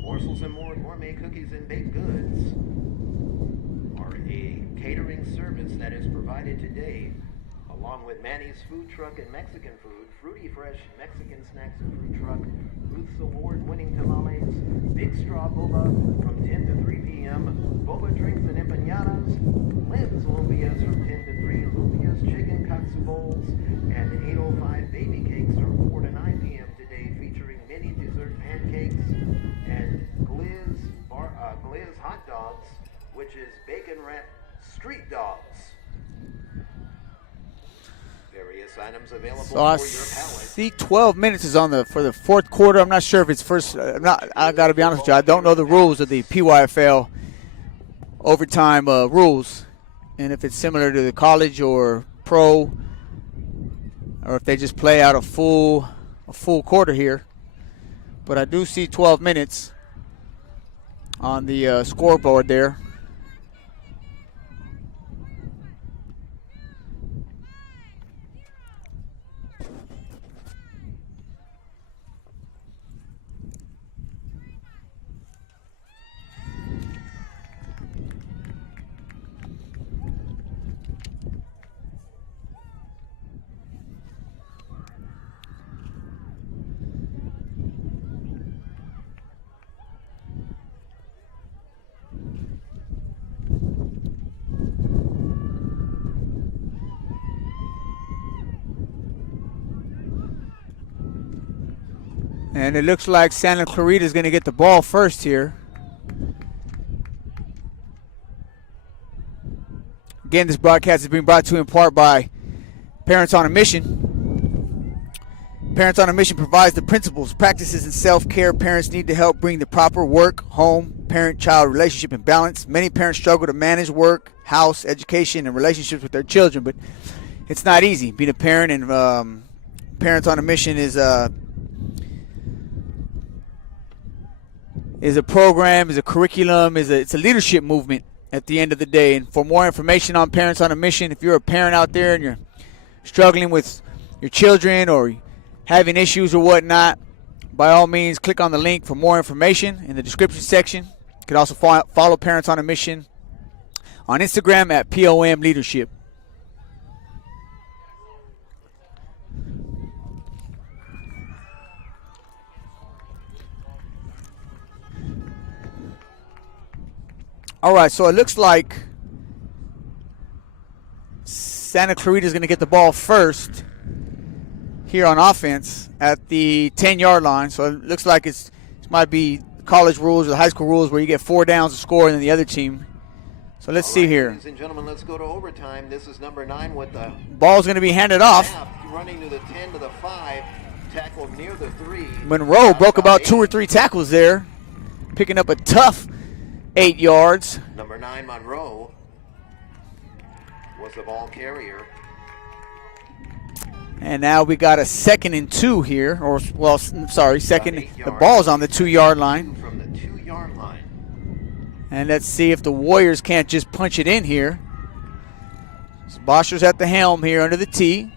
Morsels and More gourmet cookies and baked goods are a catering service that is provided today along with Manny's Food Truck and Mexican Food, Fruity Fresh Mexican Snacks and Food Truck, Ruth's Award-winning tamales, Big Straw Boba from 10 to 3 p.m., boba drinks and empanadas, Lynn's Lumpias from 10 to 3, Lumpias Chicken Katsu Bowls, and 805 Baby Cakes from 4 to 9 p.m. today, featuring mini dessert pancakes and Gliz Hot Dogs, which is bacon-wrapped street dogs. Various items available So I for your palate. see 12 minutes is on for the fourth quarter. I'm not sure if it's first. I got to be honest with you. I don't know the rules of the PYFL overtime rules, and if it's similar to the college or pro, or if they just play out a full quarter here. But I do see 12 minutes on the scoreboard there. And it looks like Santa Clarita is going to get the ball first here. Again, this broadcast is being brought to you in part by Parents on a Mission. Parents on a Mission provides the principles, practices, and self-care parents need to help bring the proper work, home, parent-child relationship in balance. Many parents struggle to manage work, house, education, and relationships with their children, but it's not easy. Being a parent, and Parents on a Mission is a program, is a curriculum, it's a leadership movement at the end of the day. And for more information on Parents on a Mission, if you're a parent out there and you're struggling with your children or having issues or whatnot, by all means, click on the link for more information in the description section. You can also follow Parents on a Mission on Instagram at POM Leadership. All right, so it looks like Santa Clarita is going to get the ball first here on offense at the 10-yard line. So it looks like it might be college rules or the high school rules where you get 4 downs to score and then the other team. So let's see here. Ladies and gentlemen, let's go to overtime. This is number 9 with the ball's going to be handed off. Running to the 10 to the 5, tackled near the 3. Monroe broke about 2 or 3 tackles there, picking up a tough 8 yards. Number 9, Monroe, was the ball carrier. And now we got a 2nd and 2 here, or well, sorry, second. The ball's on the 2-yard line. From the 2-yard line. And let's see if the Warriors can't just punch it in here. So Boscher's at the helm here under the tee.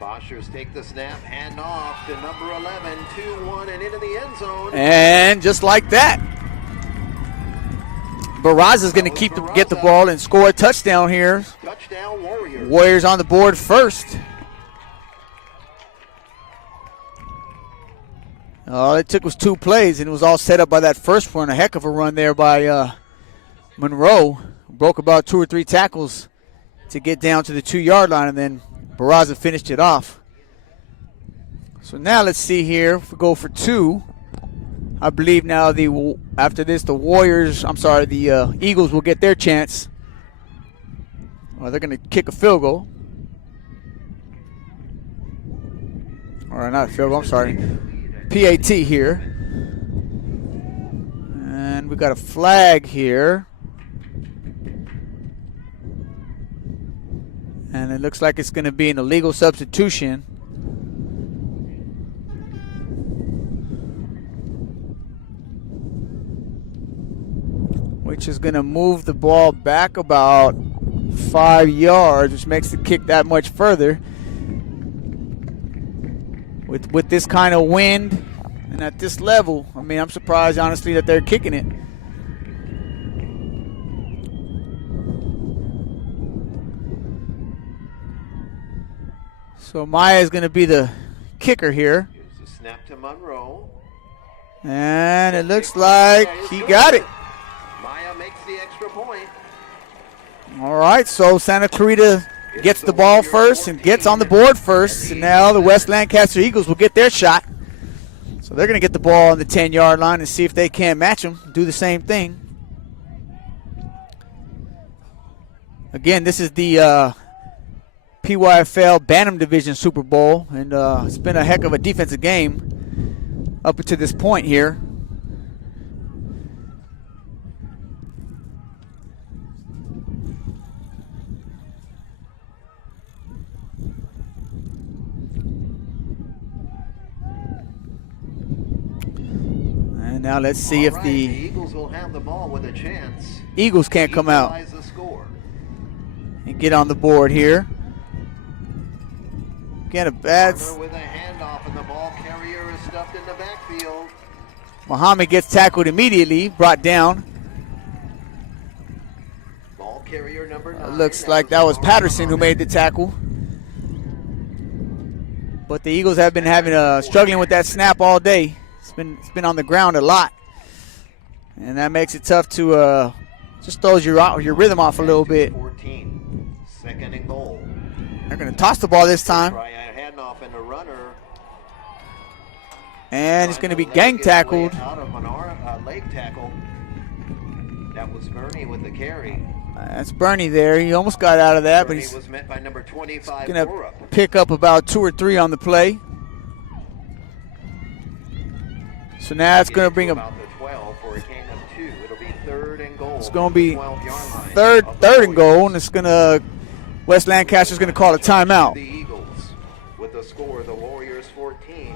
Boschers take the snap, hand off to number 11, 2-1, and into the end zone. And just like that, Barraza's going to get the ball and score a touchdown here. Touchdown Warriors. Warriors on the board first. All it took was 2 plays, and it was all set up by that first one. A heck of a run there by Monroe. Broke about 2 or 3 tackles to get down to the 2-yard line, and then Barraza finished it off. So now let's see here. If we go for 2, I believe now after this the Eagles will get their chance. Well, they're going to kick a field goal. Or not a field goal, I'm sorry. PAT here. And we got a flag here. And it looks like it's going to be an illegal substitution. Which is going to move the ball back about 5 yards, which makes the kick that much further. With this kind of wind and at this level, I mean, I'm surprised, honestly, that they're kicking it. So Maya is going to be the kicker here. Here's the snap to Monroe. And it looks like he got it. Maya makes the extra point. All right, so Santa Clarita gets the ball first and gets on the board first. And now the West Lancaster Eagles will get their shot. So they're going to get the ball on the 10-yard line and see if they can match them, do the same thing. Again, this is the PYFL Bantam Division Super Bowl, and it's been a heck of a defensive game up to this point here. And now let's see if the Eagles will have the ball with a chance. Eagles can't come out and get on the board here. Again, a bad. With a handoff, and the ball carrier is stuffed in the backfield. Muhammad gets tackled immediately, brought down. Ball carrier number 9. Looks like that was Patterson who made the tackle. But the Eagles have been struggling with that snap all day. It's been on the ground a lot, and that makes it tough to just throws your rhythm off a little bit. 14, second and goal. They're going to toss the ball this time. Try a handoff and a runner. And it's going to be gang tackled. Out of an leg tackle. That was Bernie with the carry. That's Bernie there. He almost got out of that, Bernie but he's was met by number 25. going to pick up about 2 or 3 on the play. So now it's going to bring him. About the 12 for a gain of 2. It'll be third and goal. It's going to be third and goal, and it's going to West Lancaster's going to call a timeout. The Eagles with the score, the Warriors 14,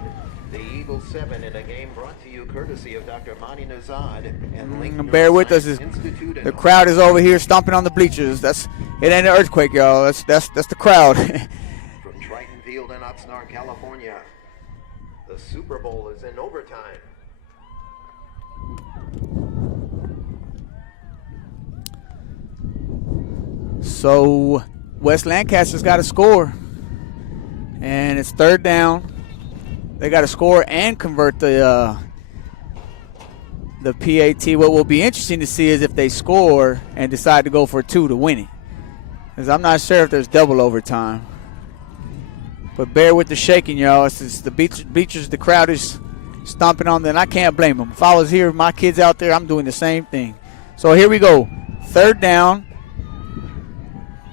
the Eagles 7 in a game brought to you courtesy of Dr. Mani Nazad and Lincoln. Bear with us. The crowd is over here stomping on the bleachers. It ain't an earthquake, y'all. That's the crowd. From Triton Field in Oxnard, California, the Super Bowl is in overtime. So West Lancaster's got to score, and it's third down. They got to score and convert the PAT. What will be interesting to see is if they score and decide to go for 2 to win it, because I'm not sure if there's double overtime. But bear with the shaking, y'all. It's the bleachers, the crowd is stomping on them, and I can't blame them. If I was here, my kids out there, I'm doing the same thing. So here we go, third down.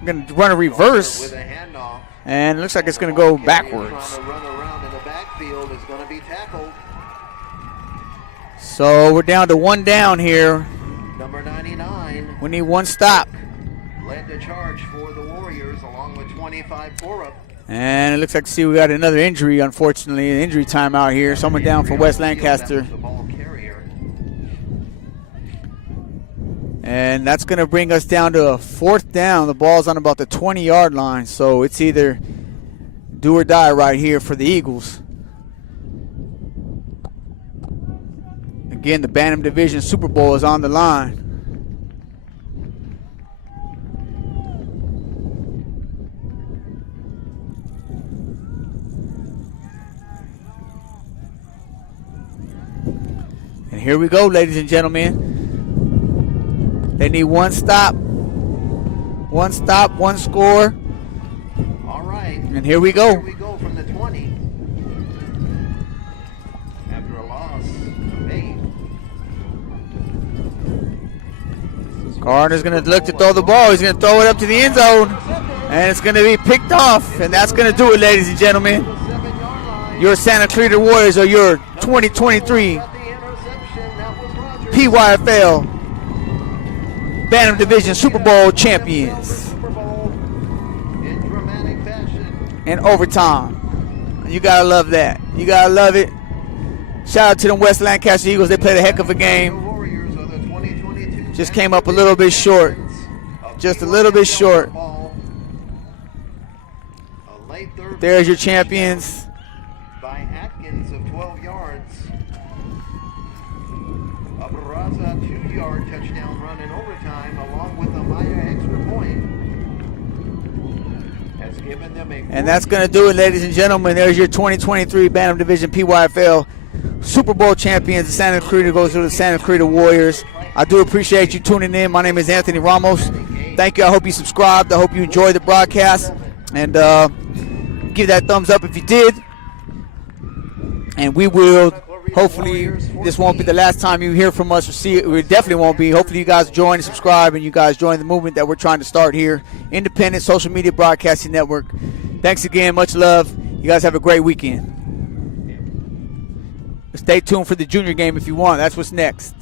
Going to run a reverse, and it looks like it's going to go backwards. So we're down to 1 down here. Number 99. We need 1 stop. Led the charge for the Warriors along with 25 Forup. And it looks like we got another injury, unfortunately, an injury timeout here. Someone down for West Lancaster. And that's going to bring us down to a 4th down. The ball's on about the 20-yard line, so it's either do or die right here for the Eagles. Again, the Bantam Division Super Bowl is on the line. And here we go, ladies and gentlemen. They need 1 stop. 1 stop, 1 score. All right. And here we go. Here we go from the 20. After a loss of 8. Gardner's going to look to throw the ball. He's going to throw it up to the end zone. And it's going to be picked off. And that's going to do it, ladies and gentlemen. Your Santa Clarita Warriors are your 2023 PYFL Bantam Division Super Bowl champions. In overtime. You gotta love that. You gotta love it. Shout out to the West Lancaster Eagles. They played a heck of a game. Just came up a little bit short. Just a little bit short. There's your champions. By Atkins of 12 yards. A Barraza 2-yard touchdown run in overtime along with a Maya extra point. As giving them a And that's going to do it, ladies and gentlemen. There's your 2023 Bantam Division PYFL Super Bowl champions. The Santa Clarita goes to the Santa Clarita Warriors. I do appreciate you tuning in. My name is Anthony Ramos. Thank you. I hope you subscribed. I hope you enjoyed the broadcast. And give that thumbs up if you did. And we will, hopefully, this won't be the last time you hear from us or see it. It definitely won't be. Hopefully you guys join and subscribe and you guys join the movement that we're trying to start here. Independent Social Media Broadcasting Network. Thanks again. Much love. You guys have a great weekend. Stay tuned for the junior game if you want. That's what's next.